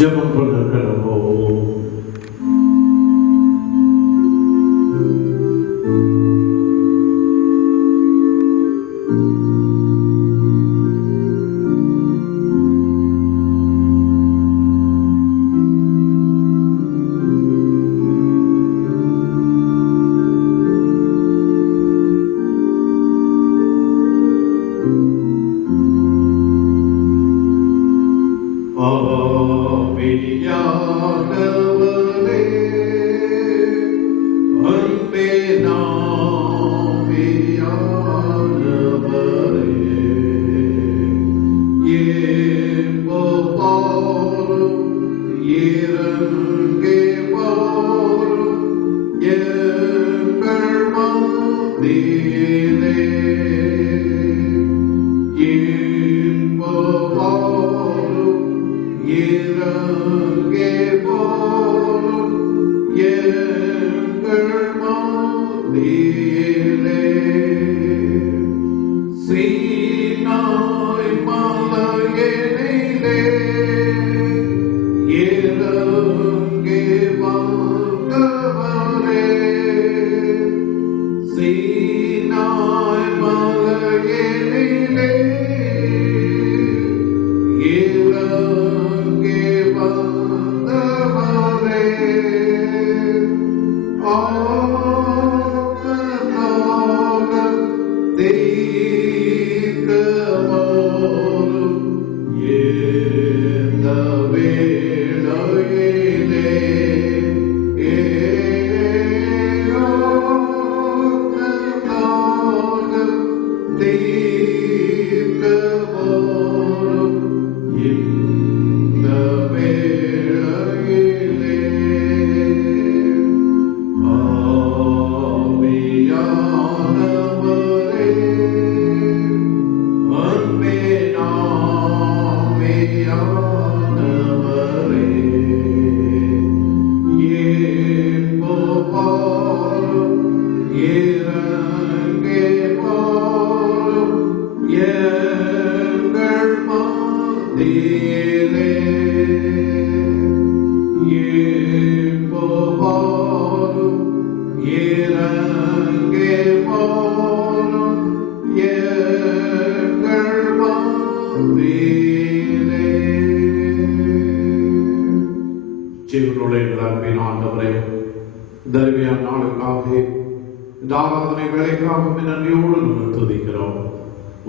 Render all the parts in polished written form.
ஜெபம் பண்ண கடவோம்.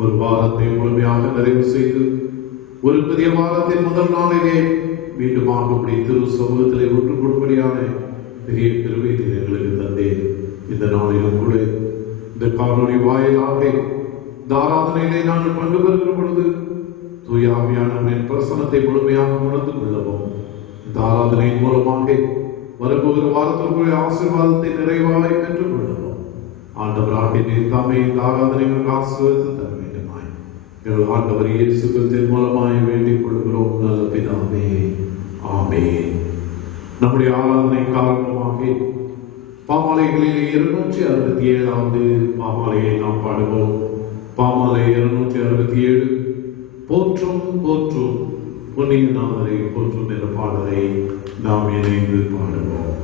ஒரு வாரத்தை முழுமையாக நிறைவு செய்து ஒரு புதிய வாரத்தின் முதல் நாளிலே மீண்டுமாக திரு சமூகத்திலே ஒற்றுக் கொடுப்படியான பெரிய பெருமை எங்களுக்கு தந்தேன். இந்த நாளிலும் கூட இந்த காணொலி வாயிலாக இந்த ஆராதனையிலே நாங்கள் பங்கு பெறுகிற பொழுது தூய ஆவியானவரின் பிரசனத்தை முழுமையாக உணர்ந்து கொள்ளவும் இந்த ஆராதனையின் மூலமாக வரப்போகிற வாரத்திற்குரிய ஆசீர்வாதத்தை நிறைவாய் பெற்றுக் கொள்ளவும் ஆண்டவராகிய நீர் தாமே இந்த ஆராதனைகளுக்கு ஆசீர்வாதத்தை தர வேண்டுமாய் எங்கள் ஆண்டவர் இயேசு கிறிஸ்துவின் மூலமாய் வேண்டிக் கொள்கிறோம் நல்ல பிதாவே, ஆமென். நம்முடைய ஆராதனை காரணமாக பாமாலைகளில் 267வது பாமாலையை நாம் பாடுவோம். பாமாலை 267 போற்றும் போற்றும் புண்ணிய நாமரை போற்றும் என்ற பாடலை நாம் இணைந்து பாடுவோம்.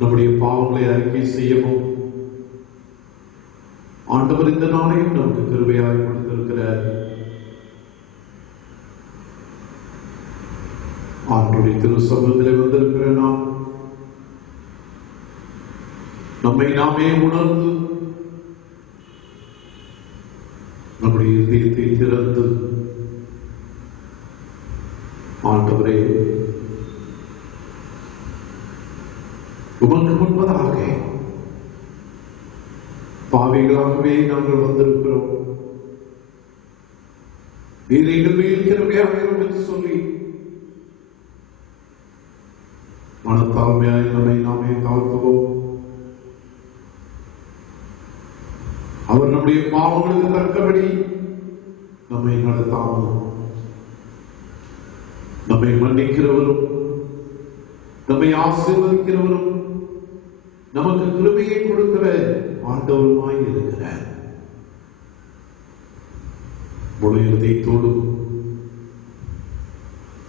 நம்முடைய பாவங்களை அறிக்கை செய்யவும் ஆண்டவர் இந்த நாளையும் நமக்கு கிருபையாக கொடுத்திருக்கிறார். ஆண்டுடைய திருச்சபையிலே வந்திருக்கிற நாம் நம்மை நாமே உணர்ந்து நம்முடைய இதயத்தை திறந்து ஆண்டவரே உமக்கு முன்பதாக பாவிகளாகவே நாங்கள் வந்திருக்கிறோம், நீர் எங்கள் மேல் கிருபையாக என்று சொல்லி மனத்தாழ்மையாய் நம்மை நாமே தாழ்த்துவோம். அவர் நம்முடைய பாவங்களுக்கு தக்கபடி நம்மை நடத்தாமல் நம்மை மன்னிக்கிறவரும் நம்மை ஆசீர்வதிக்கிறவரும் நமக்கு கிருபையை கொடுக்கிற ஆண்டவருமாய் இருக்கிறார். முழு இதயத்தோடும்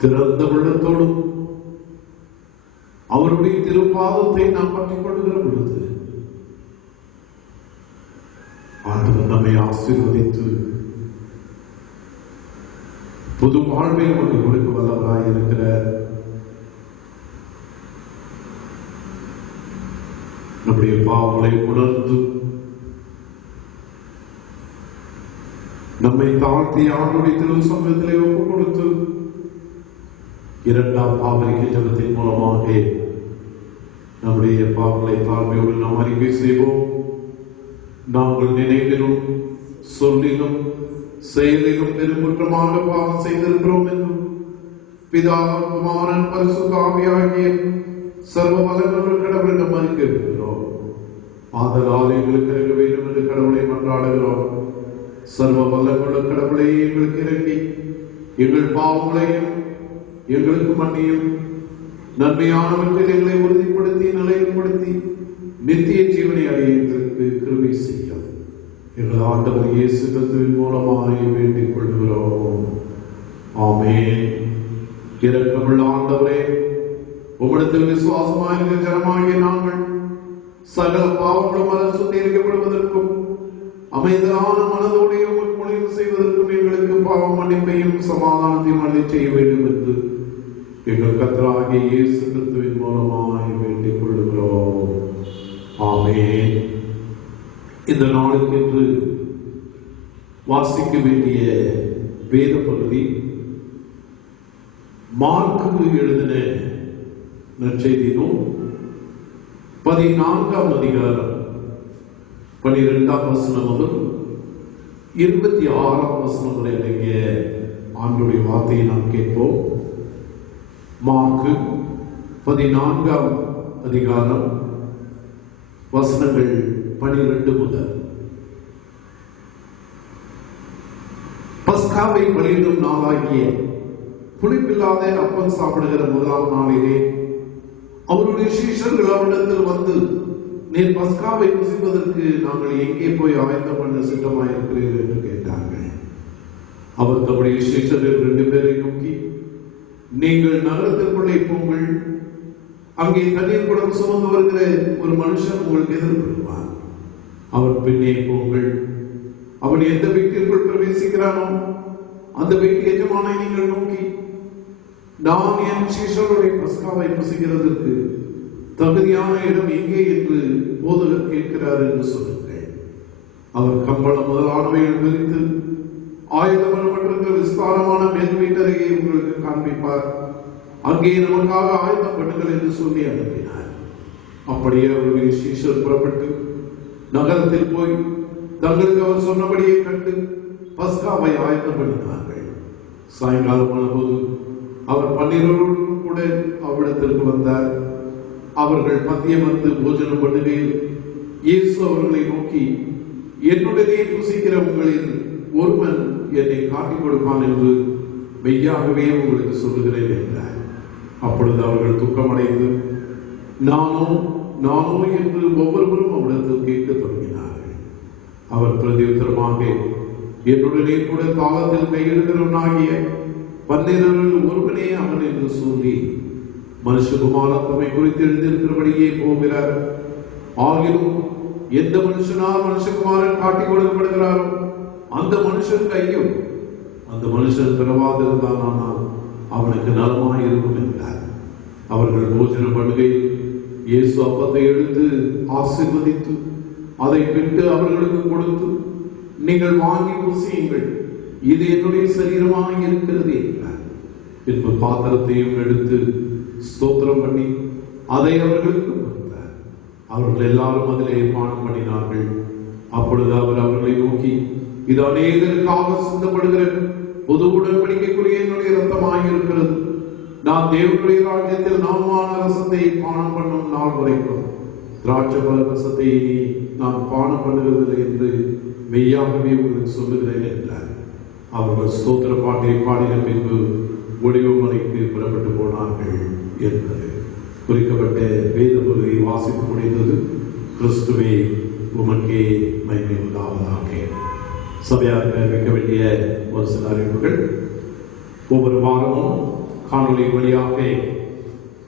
திறந்த உள்ளத்தோடும் அவருடைய திருப்பாதத்தை நாம் பற்றிக் கொள்கிற பொழுது ஆண்டவர் நம்மை ஆசீர்வதித்து புது வாழ்வை நமக்கு கொடுக்க வல்லவராய் இருக்கிறார். நம்முடைய பாவங்களை உணர்ந்து நம்மை தாழ்த்தி ஆண்டுடைய திருச்சமயத்திலே ஒப்புக் கொடுத்து இரண்டாம் பாவரிக்கை ஜபத்தின் மூலமாக நம்முடைய பாவங்களை தாழ்மையோடு நாம் அறிக்கை செய்வோம். நாங்கள் நினைவிலும் சொல்லிலும் செயலிலும் பெருங்குற்றமாக பாவம் செய்திருக்கிறோம் என்றும் பிதா குமாரன் பரிசுத்த ஆவியாகிய சர்வ வல்லமையுள்ள கடவுளிடம் அறிக்கையிடுகிறோம். ஆதலால் எங்களுக்கு இறங்க வேண்டும் என்று கடவுளை மன்றாடுகிறோம். சர்வ வல்லமையுள்ள கடவுளை எங்களுக்கு இறங்கி எங்கள் பாவங்களையும் எங்களுக்கு மன்னியும், நன்மையானவற்றில் எங்களை உறுதிப்படுத்தி நிலைப்படுத்தி நித்திய ஜீவனை அடைவதற்கு கிருபை செய்யும். எங்கள் ஆண்டவர் இயேசு கிறிஸ்துவின் மூலமாக வேண்டிக் கொள்கிறோம். ஆமென். இரக்கமுள்ள ஆண்டவரே, உம்மிடத்தில் விசுவாசமாக ஜனமாகிய நாங்கள் சகல பாவங்களும் மன சுத்திகரிக்கப்படுவதற்கும் அமைதியான மனதோடு முன்மொழிவு செய்வதற்கும் எங்களுக்கு பாவ மன்னிப்பையும் சமாதானத்தையும் அள்ளி செய்ய வேண்டும் என்று எங்கள் கர்த்தராகிய இயேசு கிறிஸ்துவின் மூலமாக வேண்டிக் கொள்கிறோம். ஆமென். இந்த நாளுக்கு என்று வாசிக்க வேண்டிய வேத பகுதி மார்க்கு எழுதின நற்செய்தி நூல் 14ஆம் அதிகாரம் 12ஆம் வசனம் முதல் 26ஆம் வசனம் வரை அடங்கிய ஆண்டவருடைய வார்த்தையை நாம் கேட்போம். மார்க்கு 14ஆம் அதிகாரம் வசனங்கள் 12 முதல். பஸ்காவை பலியிடும் நாளாகிய புளிப்பில்லாத அப்பம் சாப்பிடுகிற முதலாம் நாளிலே அவருடைய சீஷர்கள் அவரிடத்தில் வந்து, நீர் பஸ்காவை புசிப்பதற்கு நாங்கள் எங்கே போய் ஆயத்தம் பண்ண சித்தமாயிருக்கிறீர்கள் என்று கேட்டார்கள். அவர் தம்முடைய சீஷர்கள் 2 பேரை நோக்கி, நீங்கள் நகரத்திற்குள்ளே போங்கள், அங்கே தண்ணீர் குடம் சுமந்து வருகிற ஒரு மனுஷன் உங்களுக்கு எதிர்கொள்வார். அவர் பின்னே போங்கள். அவன் எந்த வீட்டிற்குள் பிரவேசிக்கிறானோ அந்த வீட்டு எஜமானை நீங்கள் நோக்கி, நான் என் சீஷருடைய பஸ்காவை புசிக்கிறதற்கு தகுதியான இடம் எங்கே என்று போதகர் கேட்கிறார் என்று சொல்லுங்கள். அவர் கம்பளம் முதலானவைகள் விரித்து ஆயுதமற்ற விஸ்தாரமான மேல் வீட்டருகே உங்களுக்கு காண்பிப்பார். அங்கே நமக்காக ஆயுதம் பண்ணுங்கள் என்று சொல்லி அனுப்பினார். அப்படியே அவருடைய சீஷர் புறப்பட்டு நகரத்தில் போய் தங்களுக்கு அவர் சொன்னபடியே கண்டு பஸ்காவை ஆயத்தம் பண்ணினார்கள். சாயங்காலமான போது அவர் 12 கூட அவ்விடத்திற்கு வந்தார். அவர்கள் பத்தியம் வந்து போஜனம் பண்ணுகையில் இயேசு அவர்களை நோக்கி, என்னுடனே புசிக்கிற உங்களில் ஒருவன் என்னை காட்டிக் கொடுப்பான் என்று மெய்யாகவே உங்களுக்கு சொல்லுகிறேன் என்றார். அப்பொழுது அவர்கள் துக்கமடைந்து நானோ என்று ஒவ்வொருவரும் அவரிடத்தில் கேட்க தொடங்கினார்கள். அவர் பிரதியுத்தரமாக, என்னுடனே கூட தாளத்தில் கையிடுகிறவனாகிய 12 ஒருவனே அவன் என்று சொல்லி மனுஷகுமாரன் தம்மை குறித்து எழுந்திருக்கிறபடியே போகிறார். ஆகிலும் எந்த மனுஷனால் மனுஷகுமாரன் காட்டிக் கொடுக்கப்படுகிறாரோ அந்த மனுஷன் கையும் அந்த மனுஷன் பிறவாதிருந்தான், ஆனால் அவனுக்கு நலமாய் இருக்கும் என்றார். அவர்கள் போஜன பண்ணுகையில் இயேசு அப்பத்தை எடுத்து ஆசீர்வதித்து அதை விட்டு அவர்களுக்கு கொடுத்து, நீங்கள் வாங்கி புசியுங்கள், இது என்னுடைய சரீரமாக இருக்கிறது என்றார். பின்பு பாத்திரத்தையும் எடுத்து ஸ்தோத்திரம் பண்ணி அதை அவர்களுக்கு கொடுத்தார். அவர்கள் எல்லாரும் அதிலே பானம் பண்ணினார்கள். அப்பொழுது அவர் அவர்களை நோக்கி, இது அநேகருக்காக சிந்தப்படுகிற பொது உடன்படிக்கைக்குரிய என்னுடைய இரத்தமாக இருக்கிறது. நான் தேவனுடைய ராஜ்யத்தில் நவமான ரசத்தை பானம் பண்ணும் நாள் வரைக்கும் திராட்சை பழ ரசத்தை இனி நான் பானம் பண்ணுவதில்லை என்று மெய்யாகவே உங்களுக்கு சொல்லுகிறேன் என்றார். அவர்கள் ஸ்தோத்திர பாட்டை பாடின பின்பு ஒளிவு மலைக்கு புறப்பட்டு போனார்கள் என்பது குறிக்கப்பட்ட வேத பகுதியை வாசித்து முடிந்தது. கிறிஸ்துவே உமக்கே மகிமை உண்டாவதாக. சபையாக வைக்க வேண்டிய ஒரு சில அறிவுகள். ஒவ்வொரு வாரமும் காணொலி வழியாக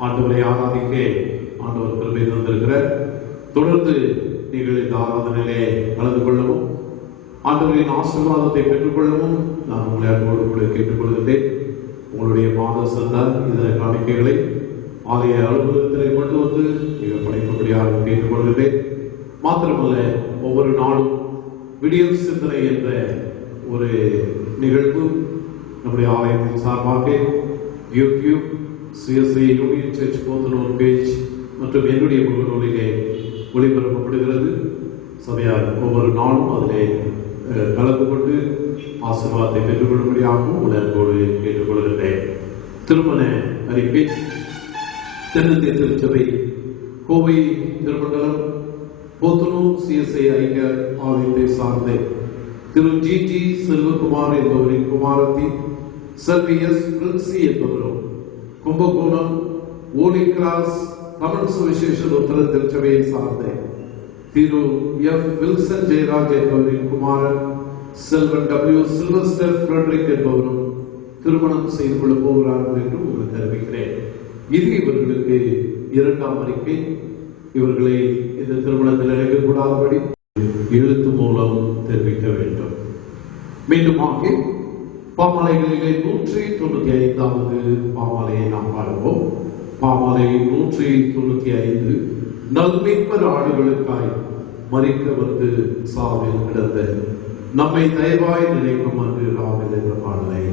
ஆண்டவரை ஆராதிக்க ஆண்டவர் கிருபை தந்திருக்கிறார். தொடர்ந்து நீங்கள் இந்த ஆராதனையிலே கலந்து கொள்ளவும் ஆண்டவரின் ஆசீர்வாதத்தை பெற்றுக்கொள்ளவும் நான் உங்களை அன்போடு கூட கேட்டுக்கொள்கிறேன். உங்களுடைய மாத சந்தா இதர காணிக்கைகளை ஆலய அலுவலகத்தில் கொண்டு வந்து நீங்கள் படைக்கும்படியாக கேட்டுக்கொள்கிறேன். மாத்திரமல்ல, ஒவ்வொரு நாளும் விடியல் சிந்தனை என்ற ஒரு நிகழ்வு நம்முடைய ஆலயத்தின் சார்பாக YouTube CSI Union Church Podanur page மற்றும் என்னுடைய முகநூலிலே ஒளிபரப்பப்படுகிறது. சபையார் ஒவ்வொரு நாளும் அதிலே கலந்து கொண்டு ஆசீர்வாதத்தை பெற்றுக்கொள்ளும்படியாகவும் உடன்போடு கேட்டுக்கொள்கிறேன். திருமண அறிக்கை. தென்னிந்திய திருச்சபை கோவை திருமண்டலம் போத்தனூர் CSI ஐக்கிய ஆலயத்தை சார்ந்த திரு GG செல்வகுமார் என்பவரின் குமாரத்தி செல்வி S பிரின்சி என்பவரும், கும்பகோணம் ஓலி கிராஸ் தமிழ் சுவிசேஷ உத்தர திருச்சபையை சார்ந்த திரு F வில்சன் ஜெயராஜ் என்பவரின் குமாரன் செல்வன் W சில்வஸ்டர் ஃபிரெட்ரிக் என்பவரும் திருமணம் செய்து கொள்ள போகிறார்கள் என்று உங்களுக்கு அறிவிக்கிறேன். இது இவர்களுக்கு இரண்டாம் அறிக்கை. இவர்களை இந்த திருமணத்தில் இணைக்கக்கூடாதபடி எழுத்து மூலம் தெரிவிக்க வேண்டும். மீண்டுமாக பாமாலைகளிலே 195வது பாமாலையை நாம் பாடுவோம். பாமாலை 195. நல்மீட்பர் ஆடுகளுக்காய் மரிக்க வந்து சாவில் கிடந்த நம்மை தயவாய் நினைக்கும் அன்று ராவில் என்ற பாடலை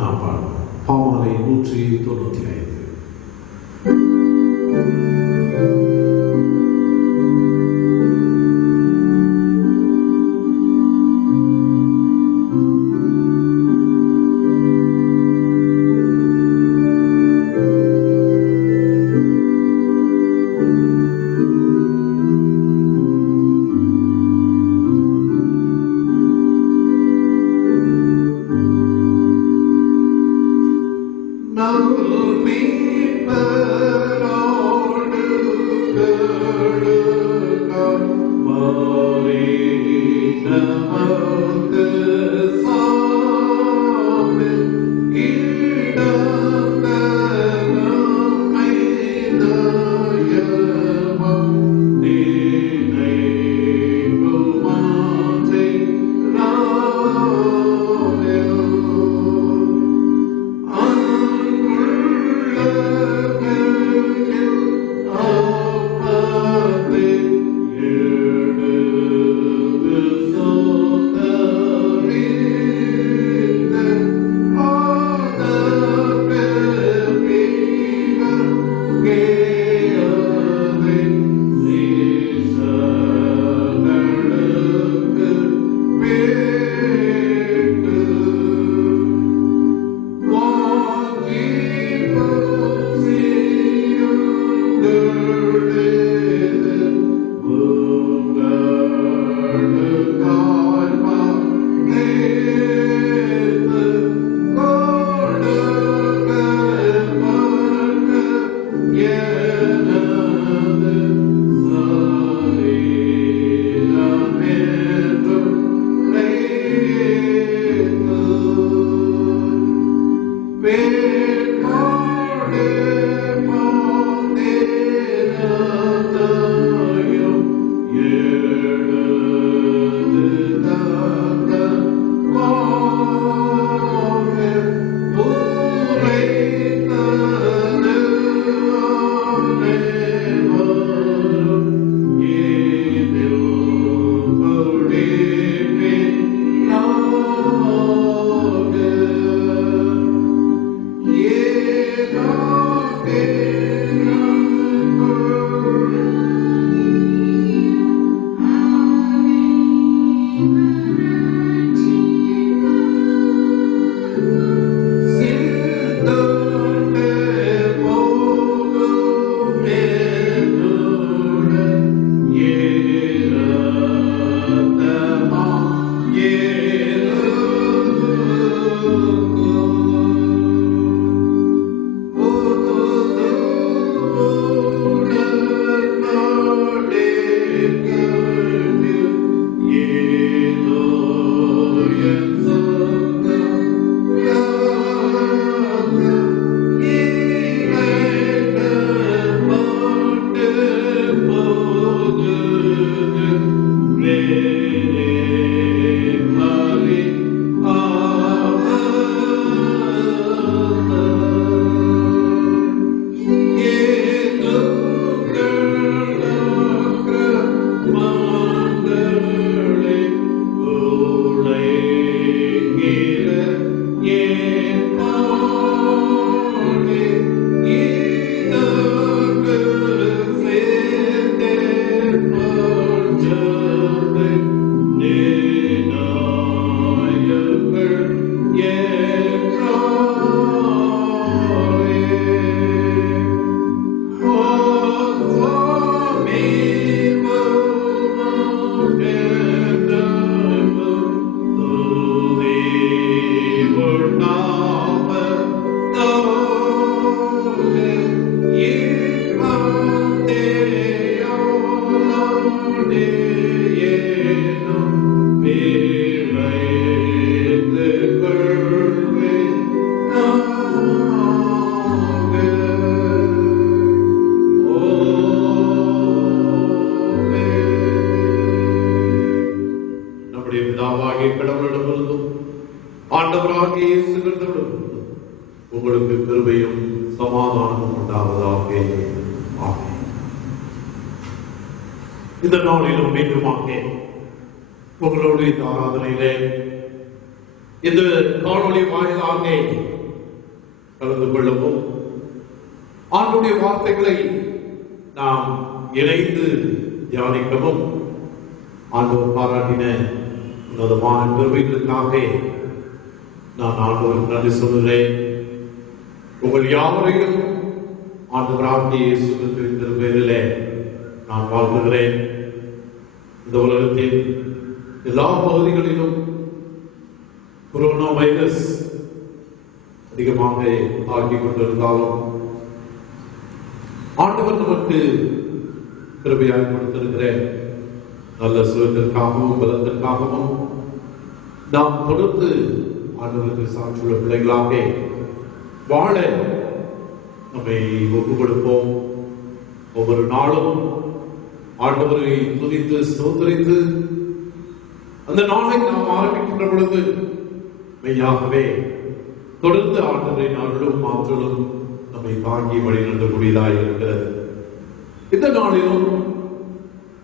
நாம் பாடுவோம். பாமாலை 195. Now me ஆண்டவராகிய இயேசு கிறிஸ்துவிடம் உங்களுக்கு கிருபையும் சமாதானமும் உண்டாவதாக. ஆமென். இந்த நாளிலும் மீண்டுமாக உங்களோடு இந்த ஆராதனையிலே இந்த காணொளி வாயிலாக கலந்து கொள்ளவும் ஆண்டுடைய வார்த்தைகளை நாம் இணைந்து தியானிக்கவும் ஆண்டவர் பாராட்டின உன்னதமான கிருபைகளுக்காக நான் ஆண்டவருக்கு நன்றி சொல்கிறேன். உங்கள் யாவரையும் ஆண்டவராகிய இயேசு கிறிஸ்துவின் திருப்பெயரிலே நான் வாழ்த்துகிறேன். இந்த உலகத்தின் எல்லா பகுதிகளிலும் கொரோனா வைரஸ் அதிகமாக தாக்கிக் கொண்டிருந்தாலும் ஆண்டவர் நமக்கு கிருபையாக கொடுத்திருக்கிற நல்ல சுகத்திற்காகவும் பலத்திற்காகவும் நாம் தொடர்ந்து ஆண்டவருக்கு சாட்சியுள்ள பிள்ளைகளாக வாழ நம்மை ஒப்புக் கொடுப்போம். ஒவ்வொரு நாளும் ஆண்டவரை துதித்து ஸ்தோத்திரித்து அந்த நாளை நாம் ஆரம்பிக்கின்ற பொழுது மெய்யாகவே தொடர்ந்து ஆண்டவரின் அருளும் ஆற்றலும் நம்மை தாங்கி வழிநடத்தக்கூடியதாக இருக்கிறது. இந்த நாளிலும்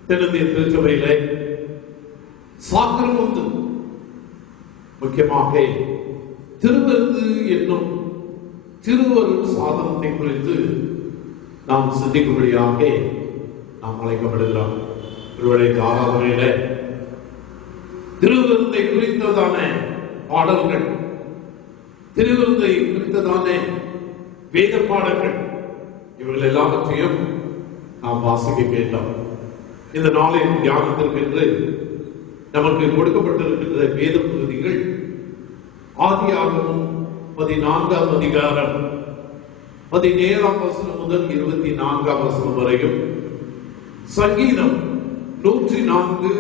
தென்னிந்திய திருச்சபையிலே சாக்கிரமத்து முக்கியமாக திருவிருந்து என்னும் திருவருள் சாதனத்தை குறித்து நாம் சிந்திக்கும்படியாக நாம் அழைக்கப்படுகிறோம். ஒருவேளை ஆராதனையில திருவிருந்தை குறித்ததான பாடல்கள், திருவிருந்தை குறித்ததான வேத பாடல்கள், இவர்கள் எல்லாவற்றையும் நாம் வாசிக்க கேட்டோம். இந்த நாளின் தியானத்திற்கென்று நமக்கு கொடுக்கப்பட்டிருக்கின்ற வேத பகுதிகள் ஆதியாகமம் 14ஆம் அதிகாரம் 17ஆம் வசனம் முதல் 24ஆம் வசனம் வரையும், சங்கீதம் 104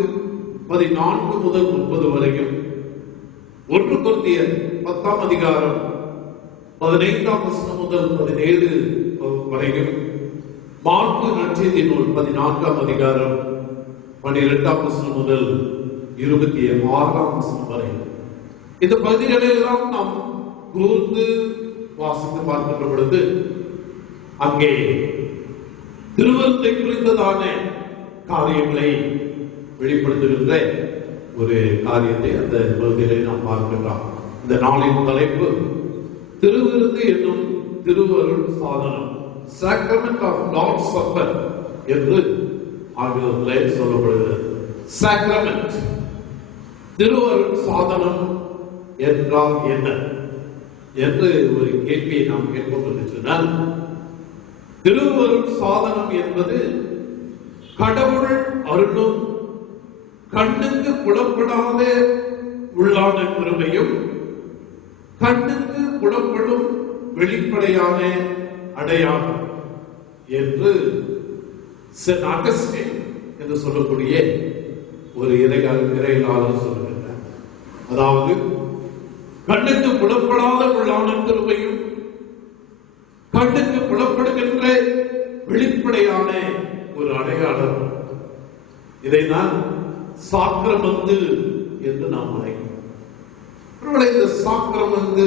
14 முதல் 30 வரையும், 1 கொரிந்தியர் 10ஆம் அதிகாரம் 15ஆம் வசனம் முதல் 17 வரையும், மார்க்கு நற்செய்தி நூல் 14ஆம் அதிகாரம் 12ஆம் வசனம் முதல் 26ஆம் வசனம் வரை, இந்த பகுதிகளை எல்லாம் நாம் கூர்ந்து வாசித்து பார்க்கின்ற பொழுது அங்கே திருவருந்தை குறித்ததான காரியங்களை வெளிப்படுத்துகின்ற ஒரு காரியத்தை அந்த பகுதியிலே நாம் பார்க்கின்றோம். இந்த நாளின் தலைப்பு திருவிருந்து என்னும் திருவருள் சாதனம், சாக்ரமெண்ட் ஆஃப் லார்ட்ஸ் சப்பர் என்று ஆங்கிலத்திலே சொல்லப்படுகிறது. சாக்ரமெண்ட், திருவருள் சாதனம் என்றால் என்ன என்று ஒரு கேள்வியை நாம் கேட்போம். திருவருள் சாதனம் என்பது கடவுள் அருளும் கண்ணுக்கு புலப்படாத உள்ளான கிருபையும் கண்ணுக்கு புலப்படும் வெளிப்படையான அடையாளம் என்று சென்ட் அகஸ்டின் என்று சொல்லக்கூடிய ஒரு இறையிலாளர் சொல்லுகின்றார். அதாவது கண்ணுக்கு புலப்படாத உள்ளான கிருபையும் கண்ணுக்கு புலப்படுகின்ற வெளிப்படையான ஒரு அடையாளம், இதை நான் சாக்கிரமந்து என்று நாம் அழைக்கிறோம். இந்த சாக்கிரமந்து,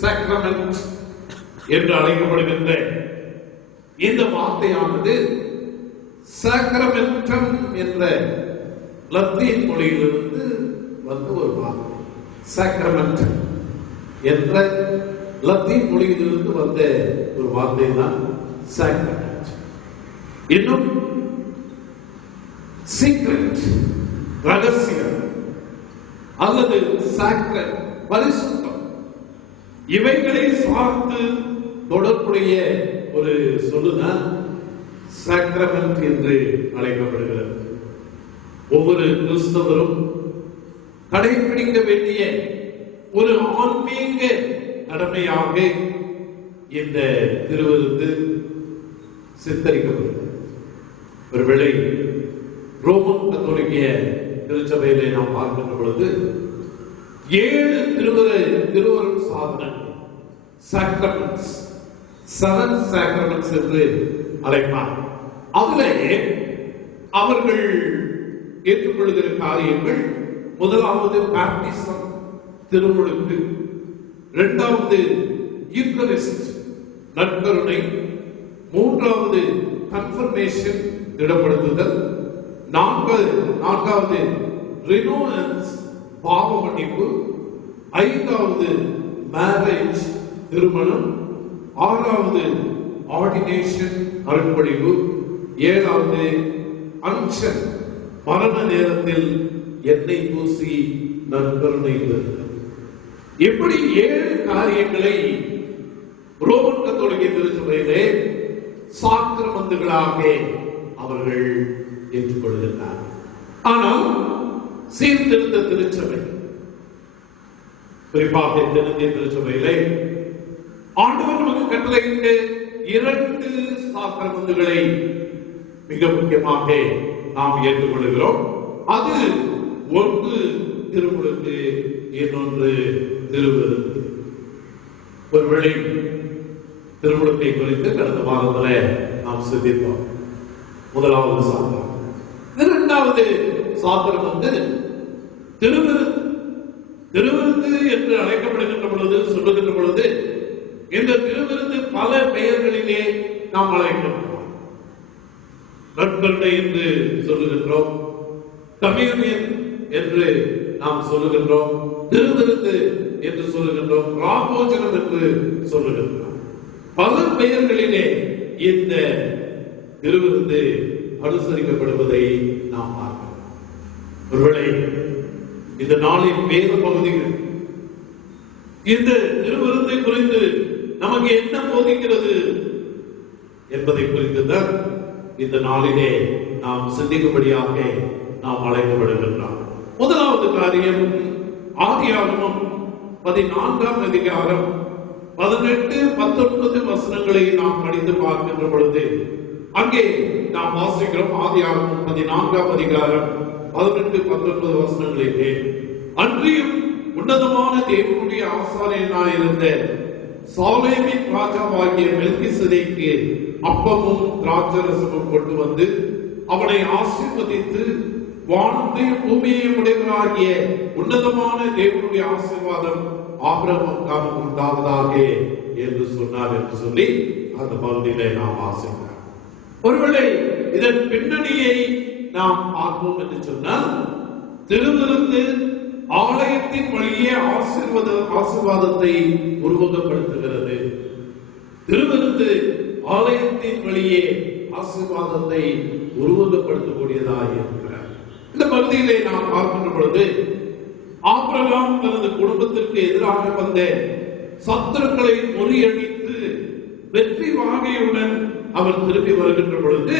சாக்ரமெண்ட் என்று அழைக்கப்படுகின்ற இந்த வார்த்தையானது சாக்ரமெண்டம் என்ற லத்தீன் மொழியிலிருந்து வந்த ஒரு வார்த்தை. சாக்ரமெண்ட் என்ற லத்தீன் மொழியிலிருந்து வந்த ஒரு வார்த்தை தான் சாக்ரமெண்ட். இன்னும் சீக்ரெட், ரகசியம், அல்லது சாக்ரெட், பரிசுத்தம், இவைகளை சார்ந்து தொடர்புடைய ஒரு சொல்லுதான் சாக்ரமெண்ட் என்று அழைக்கப்படுகிறது. ஒவ்வொரு கிறிஸ்தவரும் கடைபிடிக்க வேண்டிய ஒரு ஆன்மீக கடமையாக இந்த திருவிருந்து சித்தரிக்கப்படுகிறது. ஒருவேளை ரோமன் கத்தோலிக்க திருச்சபையிலே நாம் பார்க்கின்ற பொழுது 7 திருவருள் சாதனங்கள், சாக்ரமெண்ட்ஸ், 7 சாக்ரமெண்ட்ஸ் என்று அழைப்பார். அதிலே அவர்கள் ஏற்றுக்கொள்கிற காரியங்கள், முதலாவது பாப்டிசம், திருமுழுக்கு. இரண்டாவது யூக்கரிஸ்ட் நற்கருணை, மூன்றாவது கன்ஃபர்மேஷன் திடப்படுத்துதல், நான்காவது ரினோவன்ஸ் பாவ மன்னிப்பு, ஐந்தாவது மேரேஜ் திருமணம், ஆறாவது ஆர்டினேஷன் அருள்படிவு, ஏழாவது அன்ஷன் மரண நேரத்தில் எண்ணெய் பூசி நற்கருணை பெறுதல். இப்படி 7 காரியங்களை ரோமன் கத்தோலிக்க திருச்சபையிலே சாக்கிரமந்துகளாக அவர்கள் ஏற்றுக்கொள்கிறார். ஆனால் சீர்திருத்த திருச்சபை, குறிப்பாக தென்னிந்திய திருச்சபையிலே ஆண்டவர் நமக்கு கட்டளையிட்டு 2 சாக்கிரமந்துகளை மிக முக்கியமாக நாம் ஏற்றுக்கொள்கிறோம். அது ஒன்று திருமுழுக்கு, இன்னொன்று திருவிருந்து. ஒருவேளை திருமுழுக்கை குறித்து கடந்த வாரத்தில் நாம் சிந்தித்தோம். முதலாவது சாத்திரம். இரண்டாவது சாத்திரம் வந்து திருவிருந்து. திருவிருந்து என்று அழைக்கப்படுகின்ற பொழுது, சொல்லுகின்ற பொழுது, இந்த திருவிருந்து பல பெயர்களிலே நாம் அழைக்கின்றோம். நற்கருணை என்று சொல்லுகின்றோம், கம்யூனியன் என்று நாம் சொல்லுகின்றோம், திருவிருந்து என்று சொல்லுகின்றோம், ராபோஜனம் என்று சொல்லுகின்றோம். பல பெயர்களிலே இந்த திருவிருந்து அனுசரிக்கப்படுவதை நாம் பார்க்கிறோம். ஒருவேளை இந்த நாளின் வேத பகுதிகள் இந்த திருவிருந்தை குறித்து நமக்கு என்ன போதிக்கிறது என்பதை குறித்து தான் இந்த நாளிலே நாம் சிந்திக்கும்படியாக நாம் அழைக்கப்படுகின்றோம். முதலாவது காரியம், ஆதியாகமம் 14ஆம் அதிகாரம் 18, 19 வசனங்களை நாம் படித்து பார்க்கின்ற பொழுது அங்கே நாம் வாசிக்கிறோம். ஆதியாகமம் 14ஆம் அதிகாரம் 18, 19 வசனங்களிலே, அன்றியும் உன்னதமான தேவனுடைய ஆசாரியனாயிருந்த சாலேமின் ராஜாவாகிய மெல்கிசேதேக்கு அப்பமும் திராட்சரசமும் கொண்டு வந்து அவனை ஆசீர்வதித்து, வானத்தையும் பூமியையும் உடையவராகிய உன்னதமான தேவனுடைய ஆசீர்வாதம் ஆபிரகாமுக்காக உண்டாவதாக என்று சொன்னார் என்று சொல்லி அந்த பகுதியிலே நாம் வாசிக்கிறோம். ஒருவேளை இதன் பின்னணியை நாம் பார்ப்போம் என்று சொன்னால், திருவிருந்து ஆலயத்தின் வழியே ஆசீர்வாதத்தை உருவகப்படுத்துகிறது. திருவிருந்து ஆலயத்தின் வழியே ஆசீர்வாதத்தை உருவகப்படுத்தக்கூடியதாக இருக்கிறார். இந்த பகுதியிலே நாம் பார்க்கின்ற பொழுது, ஆபிரகாம் தனது குடும்பத்திற்கு எதிராக வந்த சத்துருக்களை முறியடித்து வெற்றி வாகையுடன் அவர் திரும்பி வருகின்ற பொழுது,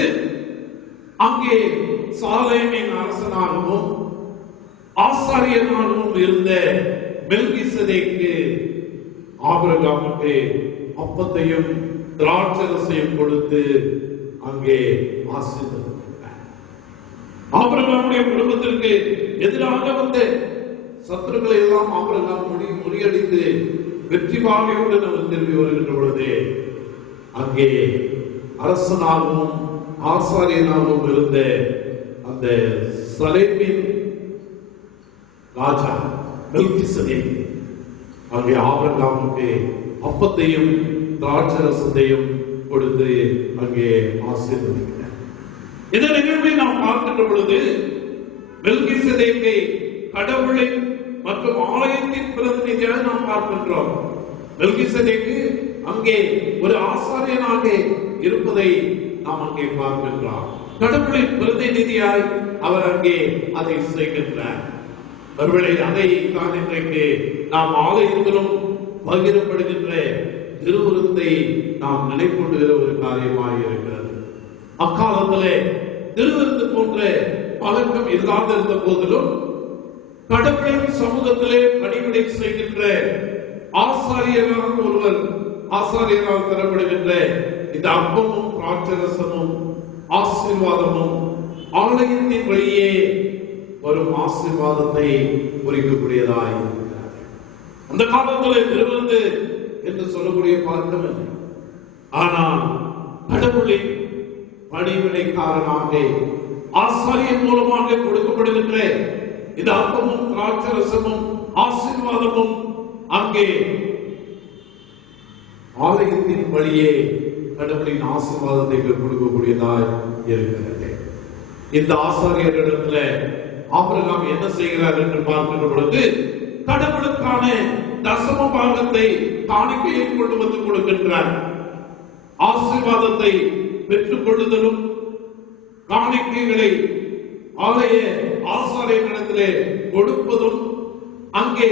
அங்கே சாலேமின் அரசனாகவும் ஆசாரியனாகவும் இருந்த மெல்கிசேதேக்கு ஆபிரகாமுக்கு அப்பத்தையும் திராட்சரசையும் கொடுத்து அங்கே ஆசீர்வதித்தார். ஆபிரகாமுடைய குடும்பத்திற்கு எதிராக வந்த சத்துருக்களை எல்லாம் ஆபிரகாம் முறியடித்து வெற்றி வாகையுடன் அவர் திரும்பி வருகின்ற பொழுது, அங்கே அரசனாகவும் ஆசாரியனாகவும் இருந்த அந்த சலேமின் ராஜா மெல்கிசேதேக் அங்கே ஆபிரகாமுக்கு அப்பத்தையும் திராட்சரசத்தையும் கொடுத்து அங்கே ஆசீர்வதிக்கிறார். இந்த நிகழ்வை நாம் பார்க்கின்ற பொழுது, மெல்கிசேதேக்கை கடவுளின் மற்றும் ஆலயத்தின் பிரதிநிதியாக நாம் பார்க்கின்றோம். மெல்கிசேதேக்கு அங்கே ஒரு ஆசாரியனாக இருப்பதை நாம் அங்கே பார்க்கின்றோம். கடவுளின் பிரதிநிதியாய் அவர் அங்கே அதை செய்கின்றார். ஒருவேளை அதை தான் இன்றைக்கு நாம் ஆலயத்திலும் பகிரப்படுகின்ற திருவிருந்தை நாம் நினைப்பூட்டுகிற ஒரு காரியமாக இருக்கிறது. அக்காலத்திலே திருவிருந்து போன்ற பழக்கம் இல்லாதிருந்த போதிலும் கடவுளின் சமூகத்திலே பணிவிடை செய்கின்ற ஆசாரியரால் ஒருவர், ஆசாரியரால் தரப்படுகின்ற இந்த அப்பமும் திராட்சரசமும் ஆசீர்வாதமும் ஆலயத்தின் வழியே வரும் ஆசீர்வாதத்தை குறிக்கக்கூடியதாய் இருக்கிறார். அந்த காலத்தில் திருவிருந்து என்று சொல்லக்கூடிய பழக்கம் இல்லை. ஆனால் கடவுளின் பணிவிடைக்காரனாக ஆசாரியன் மூலமாக கொடுக்கப்படுகின்ற இந்த அப்பமும் திராட்சரசமும் ஆசீர்வாதமும் அங்கே ஆலயத்தின் வழியே கடவுளின் ஆசீர்வாதத்தை கொடுக்கக்கூடியதாய் இருக்கிறது. இந்த ஆசாரியர்களிடத்துல ஆபிரகாம் என்ன செய்கிறார் என்று பார்க்கின்ற பொழுது, கடவுளுக்கான தசம பாகத்தை காணிக்கையை கொண்டு வந்து கொடுக்கின்றார். ஆசீர்வாதத்தை பெற்றுக் கொள்ளுதலும் காணிக்கைகளை ஆலய ஆசாரியர்களிடத்திலே கொடுப்பதும் அங்கே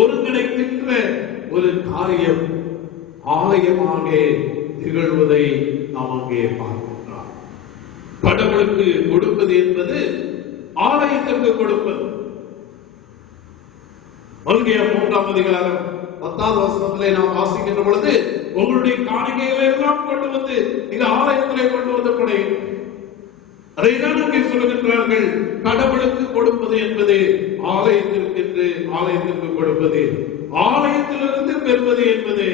ஒருங்கிணைக்கின்ற ஒரு காரியம் ஆலயமாக திகழ்வதை நாம் அங்கே பார்க்கின்றோம். கடவுளுக்கு கொடுப்பது என்பது ஆலயத்திற்கு கொடுப்பது. மல்கியா 3ஆம் அதிகாரம் 10வது வசனத்திலே நாம் வாசிக்கின்ற பொழுது, உங்களுடைய காணிக்கைகளை எல்லாம் கொண்டு வந்து இந்த ஆலயத்திலே கொண்டு வந்து படையும். அதைதான் அங்கே சொல்லுகின்றார்கள். கடவுளுக்கு கொடுப்பது என்பது ஆலயத்திற்கு கொடுப்பது, ஆலயத்திலிருந்து பெறுவது என்பது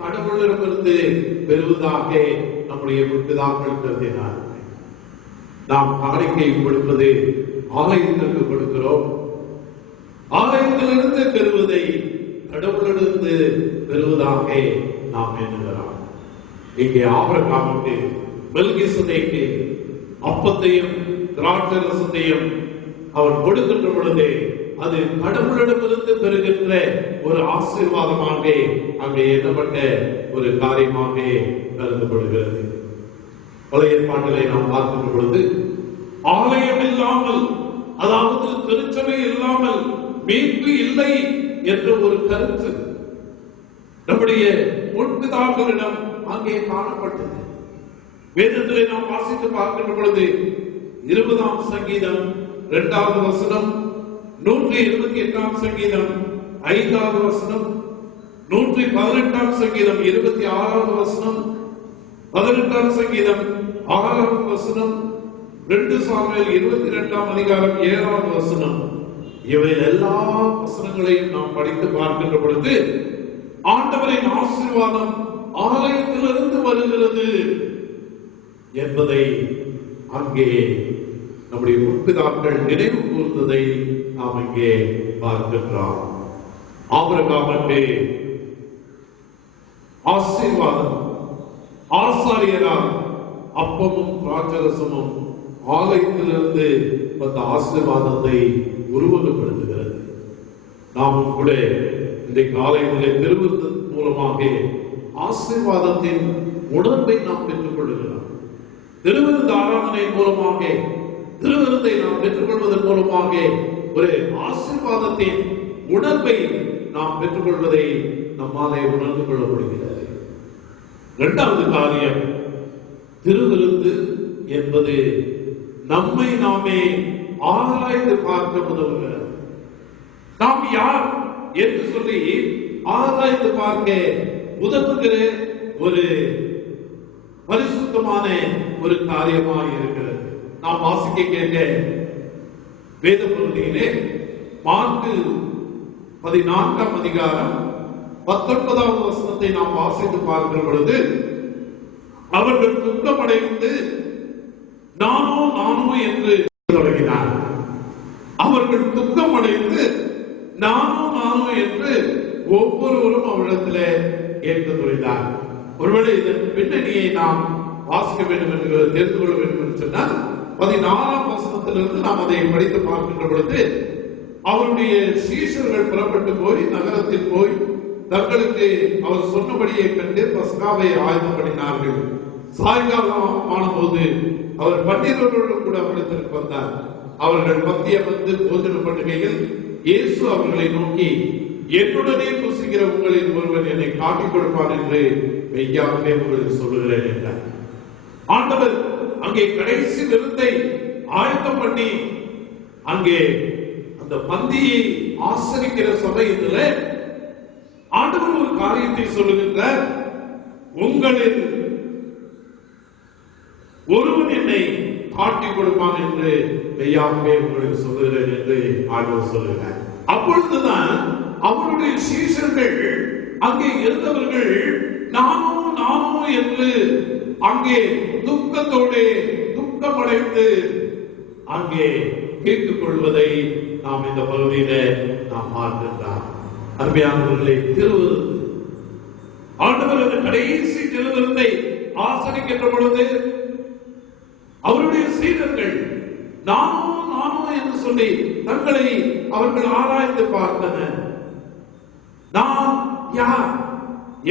கடவுளிடமிருந்து பெறுவதாக நம்முடைய முற்பிதாக்கள் கருதினார். நாம் காணிக்கை கொடுப்பது ஆலயத்திற்கு கொடுக்கிறோம். ஆலயத்திலிருந்து பெறுவதை கடவுளிலிருந்து பெறுவதாக நாம் எண்ணுகிறோம். இங்கே ஆபிரகாமுக்கு மெல்கிசேதேக்கு அப்பத்தையும் திராட்சை ரசத்தையும் அவன் கொடுக்கின்ற பொழுது அது கடவுளிடமிருந்து பெறுகின்ற ஒரு ஆசீர்வாதமாக அங்கே எண்ணப்பட்ட ஒரு காரியமாக கருதப்படுகிறது. பழைய ஏற்பாட்டிலே நாம் பார்க்கின்ற பொழுது, ஆலயம் இல்லாமல், அதாவது திருச்சபை இல்லாமல் மீட்பு இல்லை என்ற ஒரு கருத்து நம்முடைய முற்பிதாக்களிடம் அங்கே காணப்பட்டது. வேதத்திலே நாம் வாசித்து பார்க்கின்ற பொழுது 20ஆம் சங்கீதம் 2வது வசனம், 128ஆம் சங்கீதம் 5வது வசனம், 118ஆம் சங்கீதம் 26வது வசனம், 18ஆம் சங்கீதம் 6வது வசனம், 2 சாமுவேல் 22ஆம் அதிகாரம் 7வது வசனம், இவை எல்லா வசனங்களையும் நாம் படித்து பார்க்கின்ற பொழுது ஆண்டவரின் ஆசீர்வாதம் ஆலயத்திலிருந்து வருகிறது என்பதை அங்கே நம்முடைய முற்பிதாக்கள் நினைவு கூர்ந்ததை நாம் இங்கே பார்க்கின்றோம். ஆபிரகாமுக்கு ஆசீர்வாதம் ஆசாரியரால் அப்பமும் திராட்சரசமும் ஆலயத்திலிருந்து வந்த ஆசீர்வாதத்தை உருவகப்படுத்துகிறது. நாமும் கூட இன்றைக்கு ஆலயத்திலே பெறுவதன் மூலமாக ஆசீர்வாதத்தின் உணர்வை நாம் பெற்றுக் கொள்கிறோம். திருவிருந்து ஆராதனை மூலமாக திருவிருந்தை நாம் பெற்றுக்கொள்வதன் மூலமாக ஒரு ஆசீர்வாதத்தின் உணர்வை நாம் பெற்றுக்கொள்வதை நம்மாலே உணர்ந்து கொள்ள முடிகிறது. 2வது காரியம், திருவிருந்து என்பது நம்மை நாமே ஆராய்ந்து பார்க்க உதவுகிறது. நாம் யார் என்று சொல்லி ஆராய்ந்து பார்க்க உதவுகிற ஒரு பரிசுத்தமான ஒரு காரியமாக இருக்கிறது. நாம் வாசிக்க கேட்க வேத பகுதியிலே மார்க்கு 14ஆம் அதிகாரம் 19வது வசனத்தை நாம் வாசித்து பார்க்கிற பொழுது, அவர்கள் துக்கமடைந்து நானோ என்று தொடங்கினார். அவர்கள் துக்கமடைந்து நானோ என்று ஒவ்வொருவரும் அவரிடத்திலே கேட்க துணிந்தார். ஒருவேளை இதன் பின்னணியை நாம் வாசிக்க வேண்டும் என்று தெரிந்து கொள்ள வேண்டும் என்று சொன்னால் 14ஆம் வசனத்திலிருந்து நாம் அதை படித்து பார்க்கின்ற பொழுது, அவருடைய சீஷர்கள் புறப்பட்டு போய் நகரத்தில் போய் தங்களுக்கு அவர் சொன்னபடியை கண்டு பஸ்காவை ஆயத்தம் பண்ணினார்கள். சாயங்காலம் ஆனபோது அவர் 12 கூட அவரிடத்திற்கு வந்தார். அவர்கள் மத்திய வந்து போஜனம் பண்ணுகையில் இயேசு அவர்களை நோக்கி, என்னுடனே புசிக்கிற உங்களில் ஒருவன் என்னை காட்டிக் கொடுப்பான் என்று மெய்யாகவே உங்களுக்கு சொல்லுகிறேன் என்றார். ஆண்டவர் அங்கே கடைசி விருந்தை ஆயத்தம் பண்ணி அங்கே அந்த பந்தியை ஆசரிக்கிற சமயத்தில் ஆண்டவர் ஒரு காரியத்தை சொல்லுகின்றார். உங்களில் ஒருவன் என்னை காட்டிக் கொடுப்பான் என்று மெய்யாகவே உங்களுக்கு சொல்லுகிறேன் என்று ஆண்டவர் சொல்லுகிறார். அப்பொழுதுதான் அவருடைய சீஷர்கள் அங்கே இருந்தவர்கள் நானோ என்று அங்கே துக்கமடைந்து அங்கே கேட்டுக் கொள்வதை நாம் இந்த பகுதியில நாம் பார்க்கின்றோம். அருமையானவர்களை, திருவிருந்து ஆண்டவர் கடைசி திருவிருந்தை ஆசரிக்கின்ற பொழுது அவருடைய சீடர்கள் நானோ என்று சொல்லி தங்களை அவர்கள் ஆராய்ந்து பார்த்தனர். நான் யார்,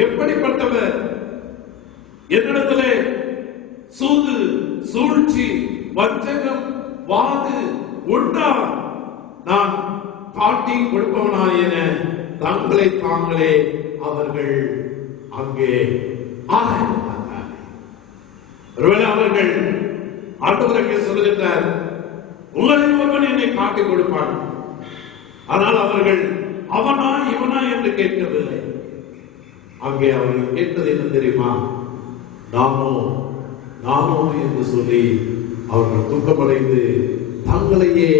எப்படிப்பட்டவர், என்னிடத்திலே சூது, சூழ்ச்சி, வஞ்சகம், வாது உண்டா, நான் காட்டி கொடுப்பவனாயென தங்களை தாங்களே அவர்கள் அங்கே ஆராய்ந்து பார்த்தார்கள். ஒருவேளை அவர்கள் ஆண்டவருக்கு சொல்லுகின்றார், உங்களில் ஒருவன் என்னை காட்டிக் கொடுப்பான். ஆனால் அவர்கள் அவனா இவனா என்று கேட்கவில்லை. அங்கே அவர்கள் கேட்பது என்ன தெரியுமா? நானோ என்று சொல்லி அவர்கள் துக்கமடைந்து தங்களையே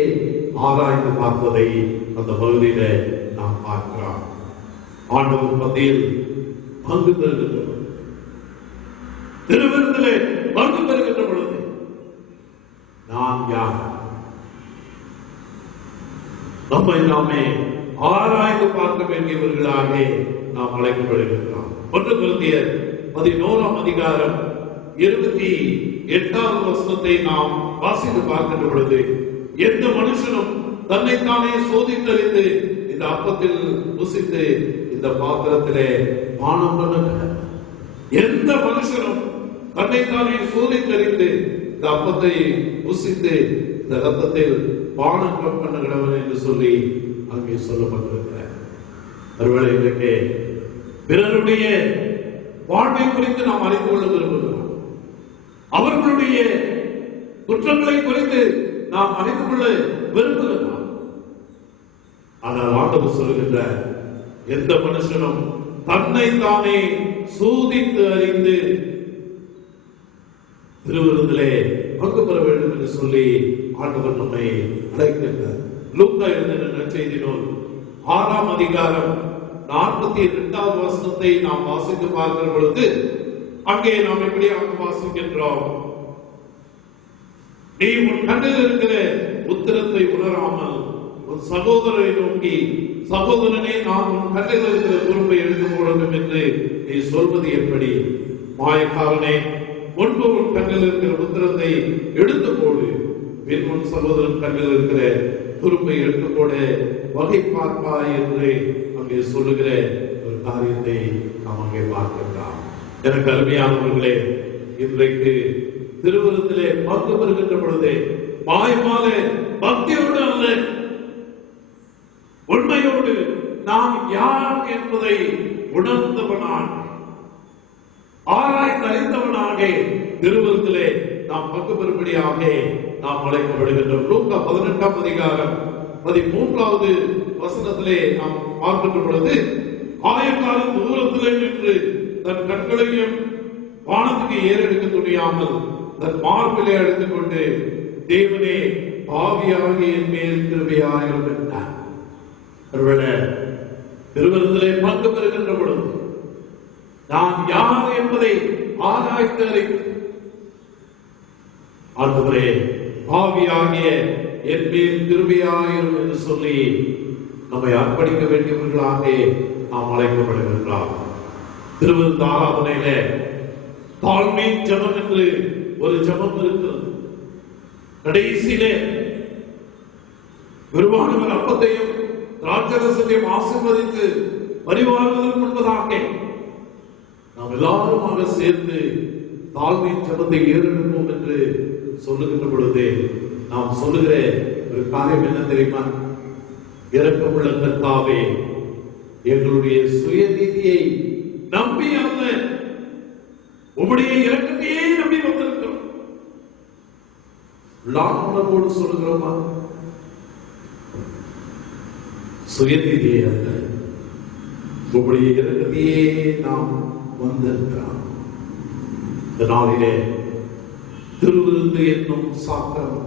ஆராய்ந்து பார்த்ததை அந்த பகுதியில நாம் பார்க்கிறோம். ஆண்டவர் மத்தியில் பங்கு பெறுகின்ற திருவிருந்திலே பங்கு பெறுகின்ற பொழுது நான் யார், நம்மை நாமே ஆராய்ந்து பார்க்க வேண்டியவர்களாக நாம் அழைக்கப்படுகின்றோம். 1 கொரிந்தியர் 11ஆம் அதிகாரம் 28வது வசனத்தை நாம் வாசித்து பார்க்கின்ற பொழுது, எந்த மனுஷனும் தன்னைத்தானே சோதித்தறிந்து இந்த அப்பத்தில் புசித்து இந்த பாத்திரத்திலே பானம் பண்ணுகிறார். எந்த மனுஷனும் தன்னைத்தானே சோதித்தறிந்து இந்த அப்பத்தை புசித்து இந்த ரத்தத்தில் பானம் பண்ணுகிறவன் என்று சொல்லி அங்கே சொல்லப்பட்டிருக்கிறார். ஒருவேளை இன்றைக்கு பிறருடைய வாழ்வை குறித்து நாம் அறிந்து கொள்ள விரும்புகிறோம். அவர்களுடைய குற்றங்களை குறித்து நாம் அறிந்து கொள்ள விரும்புகிறோம். ஆனால் ஆண்டவர் சொல்லுகின்ற எந்த மனுஷனும் தன்னை தானே சோதித்து அறிந்து திருவிருந்திலே பங்கு பெற வேண்டும் என்று சொல்லி ஆண்டவர் நம்மை அழைக்கின்றார். லூக்கா எழுதின நற்செய்தி நூல் 6ஆம் அதிகாரம் 42வது வசனத்தை நாம் வாசித்து பார்க்கிற பொழுது அங்கே நாம் எப்படியாக வாசிக்கின்றோம்? நீ உன் கண்ணில் இருக்கிற உத்திரத்தை உணராமல் உன் சகோதரரை நோக்கி, சகோதரனே நான் உன் கண்ணில் இருக்கிற துரும்பை எடுத்து போடணும் என்று நீ சொல்வது எப்படி? மாயக்காரனே, முன்பு உன் கண்ணில் இருக்கிற உத்திரத்தை எடுத்து போடு, பின் உன் சகோதரன் கண்ணில் இருக்கிற துரும்பை எடுத்து போட வகை பார்ப்பாய் என்று அங்கே சொல்லுகிற ஒரு காரியத்தை நாம் அங்கே பார்க்கின்றோம். எனக்கு அருமையானவர்களே, இன்றைக்கு திருவிருந்திலே பங்கு பெறுகின்ற பொழுது மாயமால பக்தியோடு அல்ல, உண்மையோடு நாம் யார் என்பதை உணர்ந்தவனாக, ஆராய்ந்து அறிந்தவனாக திருவிருந்திலே நாம் பங்கு பெறும்படியாக நாம் அழைக்கப்படுகின்றோம். லூக்கா 18ஆம் அதிகாரம் 13வது வசனத்திலே நாம் பார்க்கின்ற பொழுது, ஆயக்காரன் தூரத்திலே நின்று தன் கண்களையும் வானத்துக்கு ஏறெடுக்க துணியாமல் தன் மார்பிலே அழைத்துக் கொண்டு, தேவனே பாவியாகி என் மேல் கிருபையாயிரும் என்றார். ஒருவேளை திருவிருந்திலே பங்கு பெறுகின்ற பொழுது நான் யார் என்பதை ஆராய்ந்து அறிந்து, ஆண்டவரே பாவியாகிய என் மேல் கிருபையாயிரும் என்று சொல்லி நம்மை அர்ப்பணிக்க வேண்டியவர்களாக நாம் அழைக்கப்படுகின்றோம். திருவிருந்து ஆராதனையில தாழ்மை ஜெபம் என்று ஒரு ஜெபம் இருக்கிறது. கடைசியிலே பெருமானவர் அப்பத்தையும் திராட்சரசத்தையும் ஆசீர்வதித்து பரிவாறுவதற்கு முன்பதாக நாம் எல்லாருமாக சேர்ந்து தாழ்மை ஜெபத்தை ஏறெடுப்போம் என்று சொல்லுகின்ற பொழுது நாம் சொல்லுகிற ஒரு காரியம் என்ன தெரியுமா? இரக்கமுள்ள கர்த்தாவே, எங்களுடைய சுயநீதியை நம்பி அல்ல, உம்முடைய இரக்கத்தையே நம்பி வந்திருக்கிறோம். உணர்வோடு சொல்லுகிறோமா? சுயநீதியை அல்ல, உம்முடைய இரக்கத்தையே நாம் வந்திருக்கிறோம். இந்த நாளிலே திருவிருந்து என்னும் சாக்கிரம்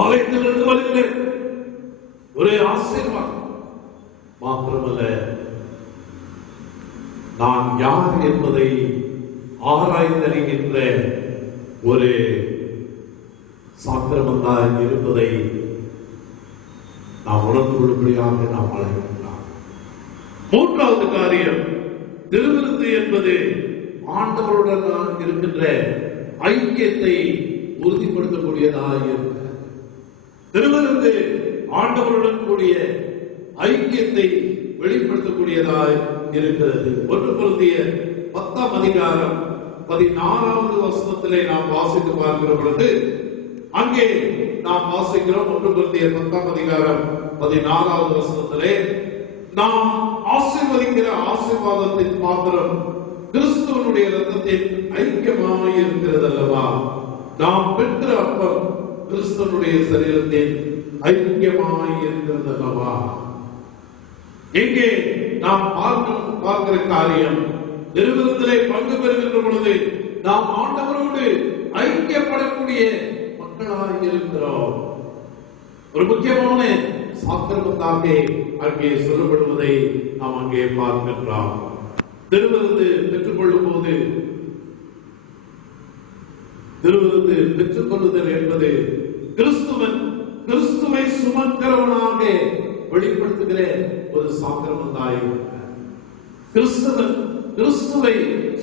ஆலயத்திலிருந்து வருகிற ஒரே ஆசீர்வாதம் மாத்திரமல்ல, நான் யார் என்பதை ஆராய்ந்தறிகின்ற ஒரு சாக்கிரமந்தான் இருப்பதை நாம் உணர்ந்து கொள்ளும்படியாக நாம் அழைக்கின்றோம். 3வது காரியம், திருவிருந்து என்பது ஆண்டவருடன் இருக்கின்ற ஐக்கியத்தை உறுதிப்படுத்தக்கூடியதாய் இருக்கிறது. திருவிருந்து ஆண்டவருடன் கூடிய ஐக்கியத்தை வெளிப்படுத்தக்கூடியதாய் இருக்கிறது. 1 கொரிந்தியர் 10ஆம் அதிகாரம் 16வது வசனத்திலே நாம் வாசித்து பார்க்கிற பொழுது அங்கே நாம் வாசிக்கிறோம். 1 கொரிந்தியர் 10ஆம் அதிகாரம் 16வது வசனத்திலே நாம் ஆசீர்வதிக்கிற ஆசீர்வாதத்தின் பாத்திரம் கிறிஸ்துவனுடைய இரத்தத்தின் ஐக்கியமாய் இருக்கிறது அல்லவா? நாம் பெற்ற அப்பம் கிறிஸ்துவனுடைய சரீரத்தின் ஐக்கியமாய் இருக்கிறது அல்லவா? எங்கே நாம் பார்க்கிற காரியம், திருவிருந்திலே பங்கு பெறுகின்ற பொழுது நாம் ஆண்டவரோடு ஐக்கியப்படக்கூடிய மக்களாக இருக்கிறோம். ஒரு முக்கியமான சாத்திரமத்தாக அங்கே சொல்லப்படுவதை நாம் அங்கே பார்க்கின்றோம். திருவிருந்து பெற்றுக்கொள்ளும் போது திருவிருந்து பெற்றுக்கொள்ளுதல் என்பது கிறிஸ்துவை சுமக்கிறவனாக வெளிப்படுத்துகிற ஒரு சாத்திரமந்தாய். கிறிஸ்துவை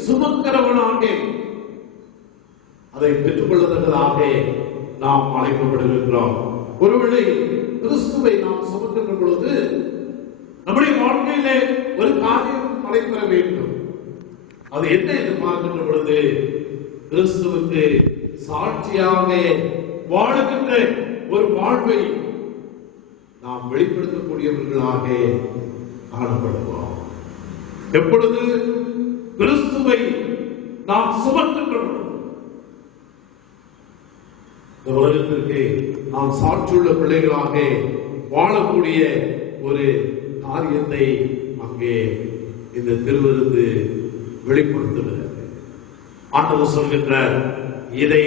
சுமக்கிறவனாக அதை பெற்றுக்கொள்வதற்காக நாம் அழைக்கப்படுகின்றோம். ஒருவேளை கிறிஸ்துவை நாம் சுமக்கின்ற பொழுது நம்முடைய வாழ்க்கையிலே ஒரு காரியம் நடைபெற வேண்டும். அது என்ன என்று பார்க்கின்ற பொழுது கிறிஸ்துவுக்கு சாட்சியாக வாழுகின்ற ஒரு வாழ்வை நாம் வெளிப்படுத்தக்கூடியவர்களாக காணப்படுவோம். எப்பொழுது கிறிஸ்துவை நாம் சுமக்கின்றோம், இந்த உலகத்திற்கு நாம் சாட்சியுள்ள பிள்ளைகளாக வாழக்கூடிய ஒரு காரியத்தை அங்கே இந்த திருவிருந்து வெளிப்படுத்துகிறது. ஆண்டவர் சொல்கின்றார், இதை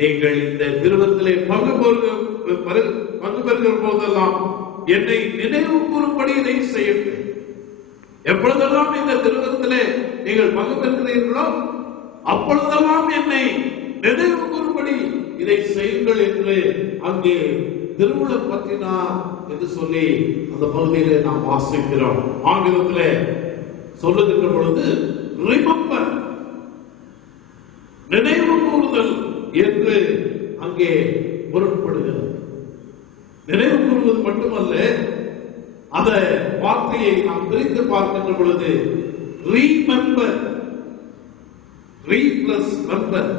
நீங்கள் இந்த திருவிருந்திலே பங்கு பெறுகிற போதெல்லாம் என்னை நினைவு கூறும்படி இதை செய்யுங்கள். எப்பொழுதெல்லாம் இந்த திருவிருந்திலே நீங்கள் பங்கு பெறுகிறீர்களோ அப்பொழுதெல்லாம் என்னை நினைவு கூறும்படி இதை செய்யுங்கள் என்று அங்கே திருவுளம் பற்றினார் என்று சொல்லி அந்த பகுதியிலே நாம் வாசிக்கிறோம். ஆங்கிலத்திலே சொல்லுகின்ற பொழுது ரிமெம்பர், நினைவு கூறுதல் என்று அங்கே பொருட்படுகிறது. நினைவு கூறுவது மட்டுமல்ல, அந்த வார்த்தையை நாம் பிரித்து பார்க்கின்ற பொழுது ரீமெம்பர், ரீ பிளஸ் மெம்பர்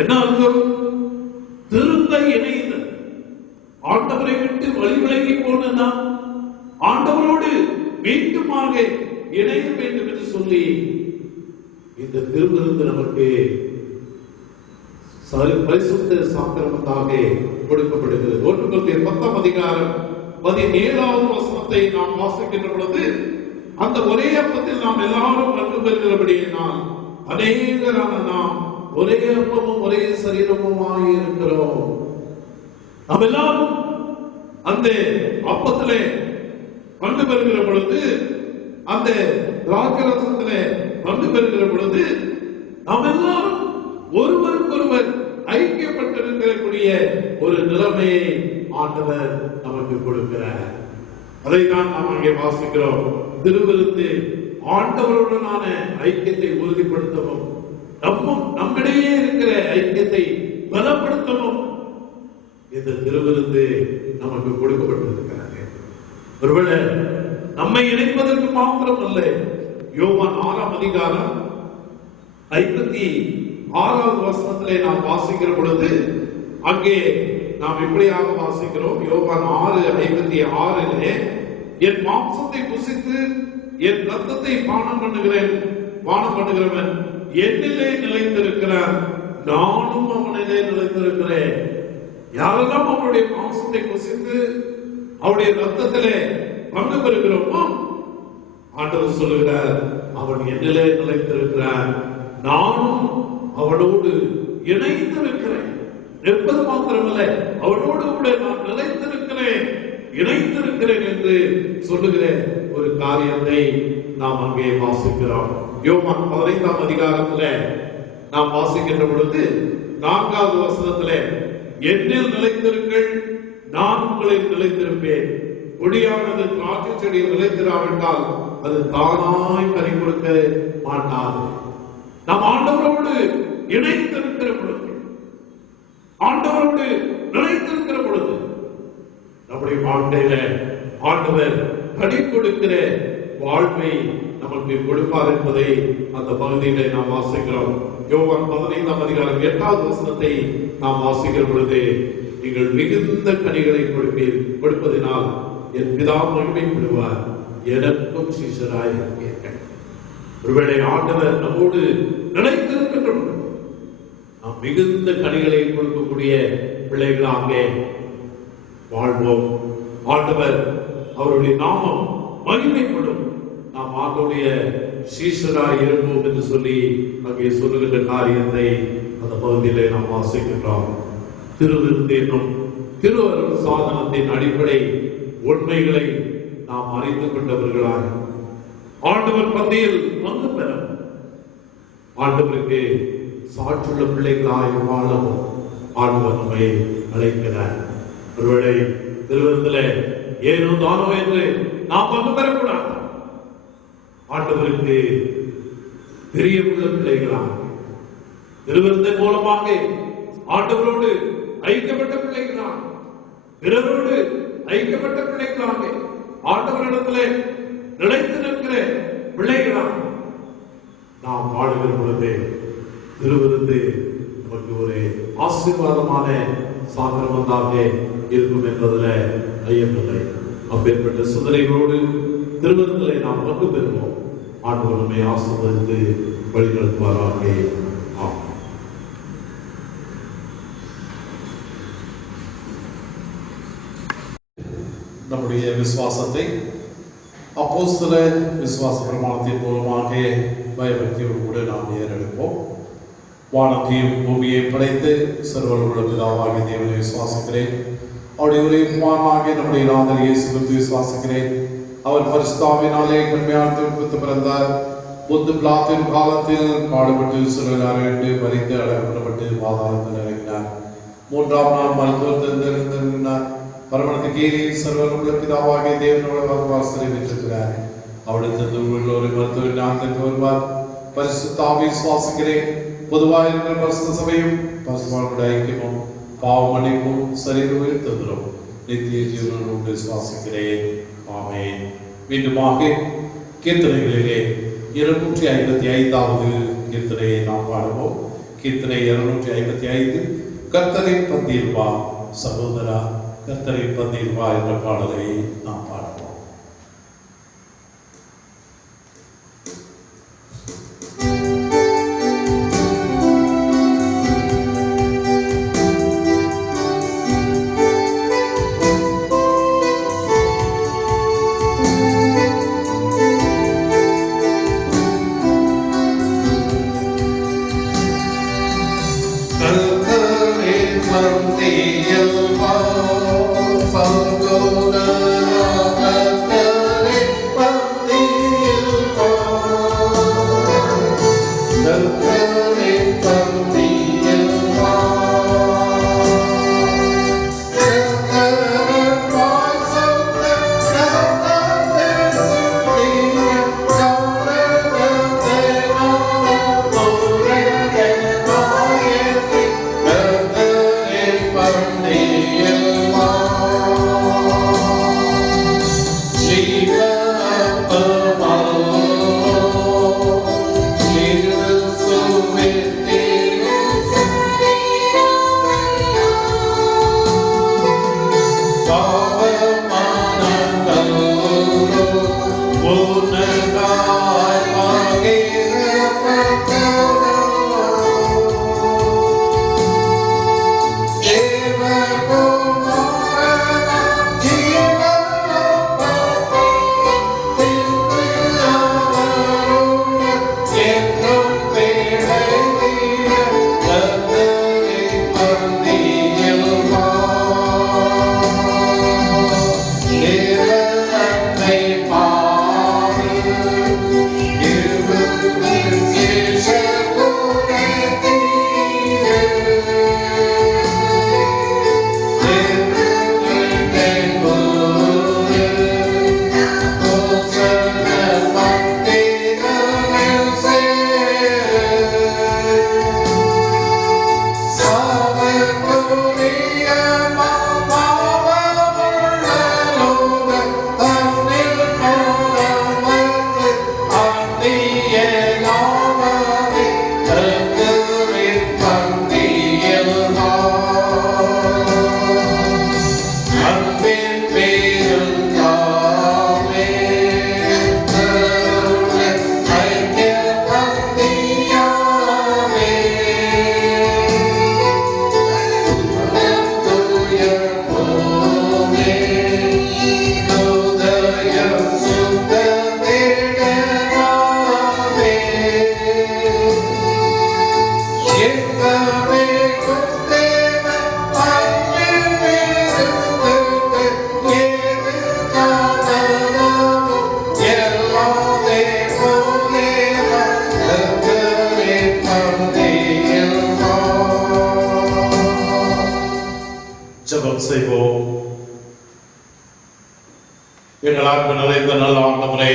என்ன அர்த்தம்? திருந்த இணைந்தல். ஆண்டவரை விட்டு வழிவிலகி போன நாம் ஆண்டவரோடு மீண்டுமாக இணைய வேண்டும் என்று சொல்லி இந்த திருவிருந்து நமக்கு பரிசுத்த சாக்கிரமத்தாக கொடுக்கப்படுகிறது. 1 கொரிந்தியர் 10ஆம் அதிகாரம் 17வது வசனத்தை நாம் வாசிக்கின்ற பொழுது அந்த ஒரே அப்பத்தில் நாம் எல்லாரும் பங்கு பெறுகிறபடியினால் அநேகரான நாம் ஒரே அப்பமும் ஒரே சரீரமுமாய் இருக்கிறோம். நாம் எல்லாரும் அந்த அப்பத்திலே பங்கு பெறுகிற பொழுது, அந்த திராட்சரசத்திலே பங்கு பெறுகிற பொழுது நாம் எல்லாரும் ஒருவருக்கொருவர் ஐக்கியப்பட்டிருக்கக்கூடிய ஒரு நிலைமையை ஆண்டவர் நமக்கு கொடுக்கிறார். அதைத்தான் நாம் அங்கே வாசிக்கிறோம். திருவிருந்து ஆண்டவருடனான ஐக்கியத்தை உறுதிப்படுத்தவும் நம்மிடையே இருக்கிற ஐக்கியத்தை பலப்படுத்தவும் இந்த திருவிருந்து நமக்கு கொடுக்கப்பட்டிருக்கிறது. ஒருவேளை நம்மை இணைப்பதற்கு மாத்திரம் அல்ல. யோவான் 6ஆம் அதிகாரம் 56வது வசனத்திலே நாம் வாசிக்கிற பொழுது அங்கே நாம் இப்படியாக வாசிக்கிறோம். யோவான் 6:56 என் மாம்சத்தை புசித்து என் ரத்தத்தை பானம் பண்ணுகிறவன் என்னிலே நிலைத்திருக்கிறான், நானும் அவனிலே நிலைத்திருக்கிறேன். யாரெல்லாம் அவருடைய மாம்சத்தை புசித்து அவருடைய ரத்தத்திலே பங்கு பெறுகிறோமோ ஆண்டவர் சொல்லுகிறார், அவன் என்னிலே நிலைத்திருக்கிறான், நானும் அவனோடு இணைந்திருக்கிறேன். நிற்பது மாத்திரமல்ல, அவனோடு கூட நான் நிலைத்திருக்கிறேன், இணைந்திருக்கிறேன் என்று சொல்லுகிற ஒரு காரியத்தை நாம் அங்கே வாசிக்கிறோம். யோவான் 15ஆம் அதிகாரத்திலே நாம் வாசிக்கின்ற பொழுது 4வது வசனத்திலே என்னில் நிலைத்திருங்கள், நான் உங்களில் நிலைத்திருப்பேன். கொடியானது திராட்சை செடியில் நிலைத்திராவிட்டால் அது தானாய் கனி கொடுக்க மாட்டாது. நாம் ஆண்டவரோடு இணைத்திருக்கிற பொழுது, ஆண்டவரோடு நிலைத்திருக்கிற பொழுது நம்முடைய வாழ்க்கையில ஆண்டவர் கனி கொடுக்கிற வாழ்வை நமக்கு கொடுப்பார் என்பதை அந்த பகுதியிலே நாம் வாசிக்கிறோம். யோவான் 15ஆம் அதிகாரம் 8வது வசனத்தை நாம் வாசிக்கிற பொழுது, நீங்கள் மிகுந்த கனிகளை கொடுப்பதினால் என் பிதா மகிமைப்படுவார், எனக்கும் சீஷராய் இருப்பீர்கள். ஒருவேளை ஆண்டவர் நம்மோடு நிலைத்திருக்கின்ற பொழுது நாம் மிகுந்த கனிகளை கொடுக்கக்கூடிய பிள்ளைகளாக வாழ்வோம். ஆண்டவர் அவருடைய நாமம் மகிமைப்படும். நாம் ஆண்டவருடைய சீஷராய் இருப்போம் என்று சொல்லி அங்கே சொல்லுகின்ற காரியத்தை அந்த பகுதியிலே நாம் வாசிக்கின்றோம். திருவிருந்து என்னும் திருவருள் சாதனத்தின் அடிப்படை உண்மைகளை நாம் அறிந்து கொண்டவர்களாக ஆண்டவர் பந்தியில் பங்கு பெற ஆண்டவருக்கு சாற்றுள்ள பிள்ளைகளாய் வாழவும் ஆண்டவர் நம்மை அழைக்கிறார். ஒருவேளை திருவிருந்தில ஏனோ தானோ என்று நாம் பங்கு பெறக்கூடாது. ஆண்டவருக்கு பெரியவுள்ள பிள்ளைகளாக திருவிருந்தின் மூலமாக ஆண்டவரோடு ஐக்கியப்பட்ட பிள்ளைகளாக, பிறரோடு ஐக்கியப்பட்ட பிள்ளைகளாக, ஆண்டவரிடத்திலே நிலைத்து நிற்கிற பிள்ளைகளாக நாம் வாழுகிற பொழுது திருவிருந்து நமக்கு ஒரு ஆசீர்வாதமான சாக்கிரமந்தாக இருக்கும் என்பதில் ஐயமில்லை. அப்பேற்பட்ட சிந்தனைகளோடு திருவிருந்திலே நாம் பங்கு பெறுவோம். ஆண்டவர் நம்மை ஆசீர்வதித்து வழிநடத்துவாராக. ஆம். நம்முடைய விசுவாசத்தை அப்போஸ்தல விசுவாச பிரமாணத்தின் மூலமாக பயபக்தியோடு கூட நாம் ஏறெடுப்போம். வானத்தையும் பூமியை படைத்து சர்வவல்ல பிதாவாகிய தேவனை விசுவாசிக்கிறேன். அவருடைய ஒரே குமாரனாகிய நம்முடைய நாதர் இயேசு கிறிஸ்துவை விசுவாசிக்கிறேன். அவர் பரிசுத்தாவினாலே கன்னியார்த்தம் பிறந்தார். புத்த பிலாத்தின் காலத்தில் பாடுபட்டு சிலுவையில் அறையிட்டு மரித்து அடக்கப்பட்டு பாதாளத்தில் இறங்கினார். 3ஆம் நாள் மருத்துவத்திலிருந்தார். பரமணத்துக்கு ஏறி சர்வவல்ல பிதாவாகிய தேவனோட வாசலை பெற்றிருக்கிறார். அவளுக்கு ஒரு மருத்துவ ஞானத்திற்கு வருவார். பரிசுத்தாவை விசுவாசிக்கிறேன். பொதுவாக இருக்கிற பரிசுத்த சபையும் பரிசுத்தவான்களுடைய ஐக்கியமும் பாவ மன்னிப்பும் சரீரம் தந்துரும் நித்திய ஜீவனும் விசுவாசிக்கிறேன். ஆமென். மீண்டுமாக கீர்த்தனைகளிலே 255வது கீர்த்தனையை நாம் பாடுவோம். கீர்த்தனை 255 கர்த்தரின் பந்தியில் வா சகோதரா, கர்த்தரின் பந்தியில் வா என்ற பாடலை நாம் பாடுவோம். Eva ஜெபம் செய்வோம். எங்கள் அன்பு நிறைந்த நல்ல ஆண்டவரே,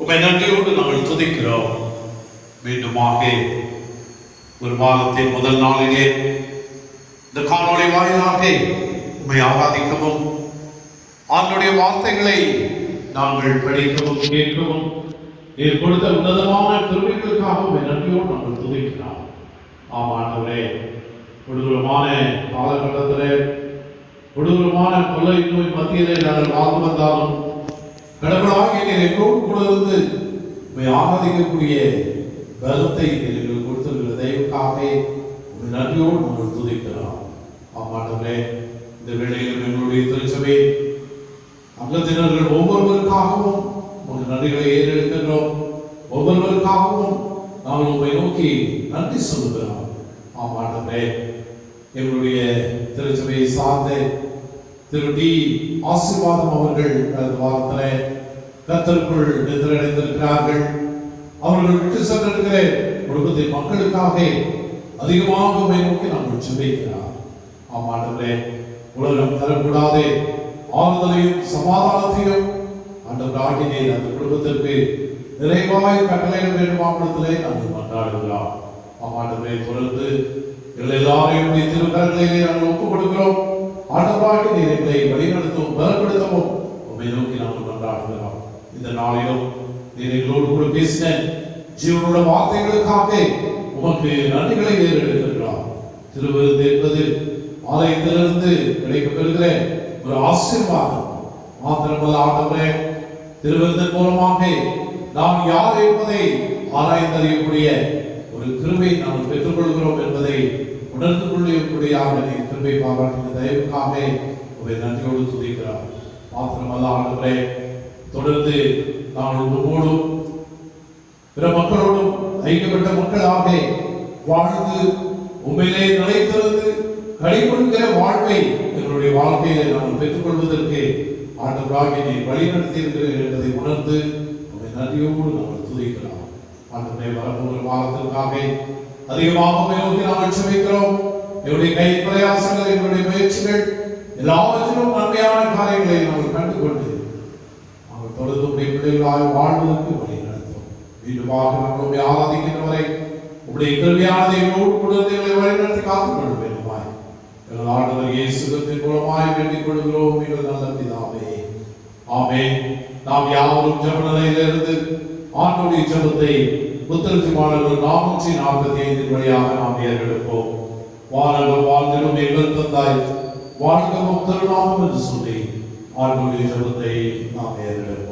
உம்மை நன்றியோடு நாங்கள் துதிக்கிறோம். மீண்டுமாக ஒரு மாதத்தின் முதல் நாளிலே இந்த காணொளி வாயிலாக உம்மை ஆராதிக்கவும், ஆண்டுடைய வார்த்தைகளை நாங்கள் படிக்கவும் கேட்கவும் நீர் கொடுத்த உன்னதமான கிருபைகளுக்காக உம்மை நன்றியோடு நாங்கள் துதிக்கிறோம். ஆமாண்டவரே, கொடூரமான காலகட்டத்திலே, கொடூரமான கொள்ளை நோய் மத்தியிலே நாங்கள் வாழ்ந்து வந்தாலும் கடவுளாகிய நீர் எங்களோடு கூட இருந்து உம்மை ஆராதிக்கக்கூடிய பலத்தை எங்களுக்கு கொடுத்திருக்கிற தெய்வக்காக உம்மை நன்றியோடு நாங்கள் துதிக்கிறோம். ஆமாண்டவரே, இந்த வேளையில் எங்களுடைய திருச்சபை அங்கத்தினர்கள் ஒவ்வொருவருக்காகவும் உங்கள் நன்றிகளை ஏறெடுக்கின்றோம். ஒவ்வொருவருக்காகவும் நாங்கள் உம்மை நோக்கி நன்றி சொல்லுகிறோம். ஆமாண்டவரே, எங்களுடைய திருச்சபையை சார்ந்த திரு டி ஆசீர்வாதம் அவர்கள் கடந்த வாரத்தில் கர்த்தருக்குள் நிதிரடைந்திருக்கிறார்கள். அவர்கள் விட்டு சென்றிருக்கிற குடும்பத்தின் மக்களுக்காக அதிகமாக உம்மை நோக்கி நாங்கள் ஜெபிக்கிறோம். ஆமாண்டவரே, உலகம் தரக்கூடாத ஆறுதலையும் சமாதானத்தையும் ஆண்டவராகிய நீர் அந்த குடும்பத்திற்கு நிறைவாய் கட்டளையிட வேண்டுமானத்திலே நாங்கள் கொண்டாடுகிறோம். ஆமாண்டவரே, தொடர்ந்து எல்லாரையும் திருக்கரங்களிலே நாங்கள் ஒப்புக் கொடுக்கிறோம். ஆண்டவராகிய நீர் எங்களை வழிநடத்தவும் பலப்படுத்தவும் உம்மை நோக்கி நாங்கள் கொண்டாடுகிறோம். இந்த நாளிலும் நீர் எங்களோடு கூட பேசின ஜீவனோட வார்த்தைகளுக்காக உமக்கு நன்றிகளை ஏறெடுக்கின்றோம். திருவிருந்து என்பது ஆலயத்திலிருந்து கிடைக்கப்பெறுகிற ஒரு ஆசீர்வாதம் மாத்திரமல்ல ஆண்டவரே, திருவிருந்தின் மூலமாக நாம் யார் என்பதை ஆராய்ந்தறியக்கூடிய ஒரு கிருபை நாம் பெற்றுக் கொள்கிறோம் என்பதை உணர்ந்து கொள்ளக்கூடியதாக நீர் கிருபை பாராட்டின தயவுக்காக உங்களை நன்றியோடு துதிக்கிறோம். மாத்திரமல்ல ஆண்டவரே, தொடர்ந்து நாங்கள் உங்களோடும் பிற மக்களோடும் ஐக்கியப்பட்ட மக்களாக வாழ்ந்து உண்மையிலே நிலைத்திருந்து கடைபிடிக்கிற வாழ்வை எங்களுடைய வாழ்க்கையில நாங்கள் பெற்றுக் கொள்வதற்கு ஆண்டவராகிய நீர் வழிநடத்தி இருக்கிறீர்கள் என்பதை உணர்ந்து உங்களை நன்றியோடு நாங்கள் துதிக்கிறோம். ஆண்டவரே, வரப்போகிற வாரத்திற்காக அதிகமாக நோக்கி நாங்கள் ஜெபிக்கிறோம். எங்களுடைய கை பிரயாசங்கள், எங்களுடைய முயற்சிகள் எல்லாவற்றிலும் நன்மையான காரியங்களை நாங்கள் கண்டுகொண்டு நாங்கள் தொடர்ந்து உடைய பிள்ளைகளாக வாழ்வதற்கு வழி நடத்தும். மீண்டுமாக நாங்கள் உண்மை ஆராதிக்கின்றவரை உடைய கிருபையானதை எங்களோடு கொடுத்து எங்களை வழிநடத்தி காத்துக் கொள்ள வேண்டுமாய் எங்கள் ஆண்டவர் இயேசு கிறிஸ்துவின் மூலமாய் வேண்டிக் கொள்கிறோம் எங்கள் நல்ல பிதாவே, ஆமென். நாம் யாவரும் ஜெப நிலையிலிருந்து ஆண்டவருடைய ஜெபத்தை புத்தகத்தின் 445 வழியாக நாம் ஏறெடுப்போம். வானகம் வாழ்ந்திடும் எங்கள் தந்தாய், வாழ்கவும் திருநாமம் என்று சொல்லி ஆண்டவருடைய ஜெபத்தை நாம் ஏறெடுப்போம்.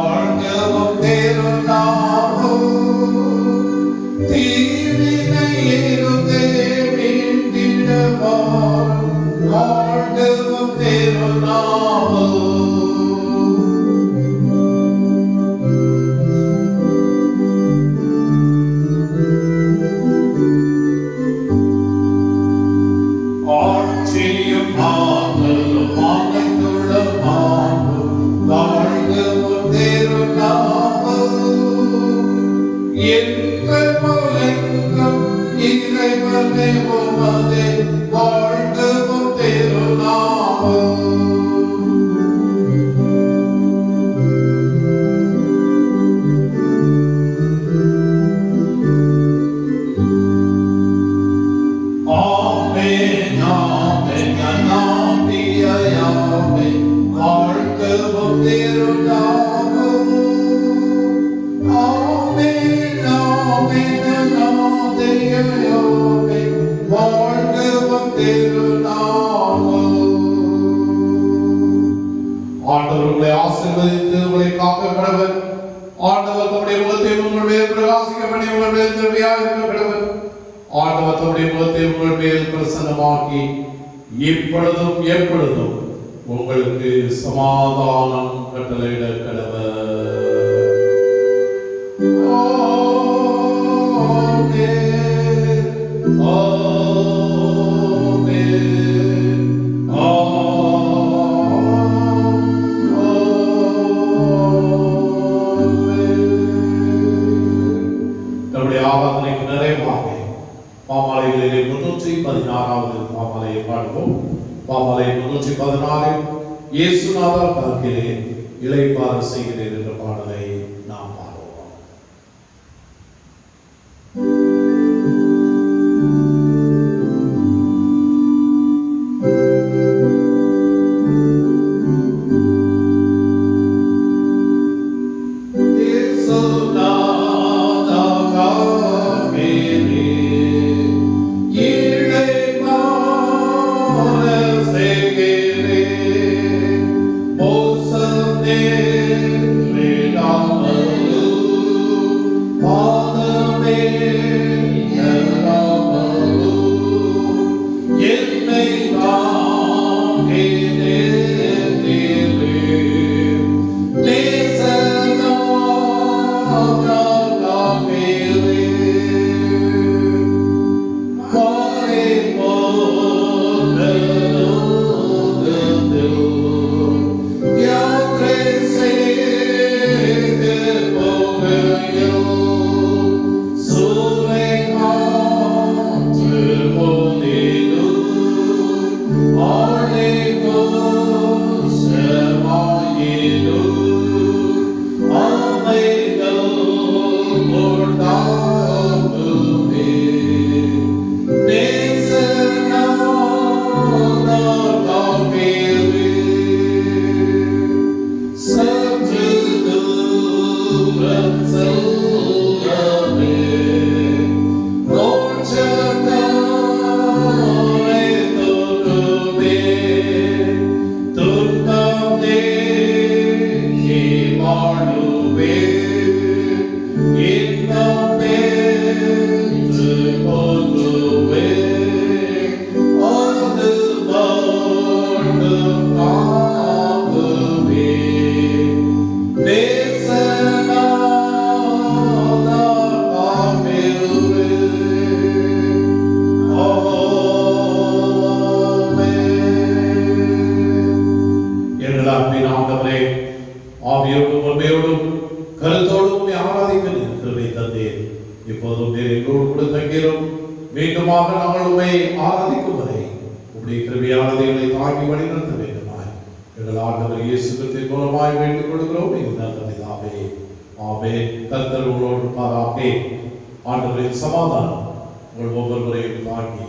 வாழ்கவும் தேரும் என்றென்றும் இறைவனே உமதே வாழ்த்தும் திருநாமம். ஆமென் ஆமென் ஆமென் வாழ்த்தும் திருநாமம். ஆமென் ஆமென் ஆமென் வாழ்த்தும் திருநாமம். ஆண்டவர் உங்களை ஆசீர்வதித்து உங்களை காக்க கடவர். ஆண்டவர் தம்முடைய முகத்தை உங்கள் மேல் பிரகாசிக்க பண்ணி உங்கள் மேல் கிருபையாக இருக்க கடவர். ஆண்டவர் தம்முடைய முகத்தை உங்கள் மேல் பிரசன்னமாக்கி இப்பொழுதும் எப்பொழுதும் உங்களுக்கு சமாதானம் கட்டளையிட கடவர். நம்முடைய ஆராதனைக்கு நிறைவாக பாமாலைகளிலே 316வது பாமாலையை பாடுவோம். பாமாலை 316 இயேசுநாதர் பார்க்கிறேன் இளைப்பாறு செய்கிறேன் என்ற பாடலை நாம் பாடுவோம். ஆண்டவரின் சமாதானம் உங்கள் ஒவ்வொருவரையும் தாங்கி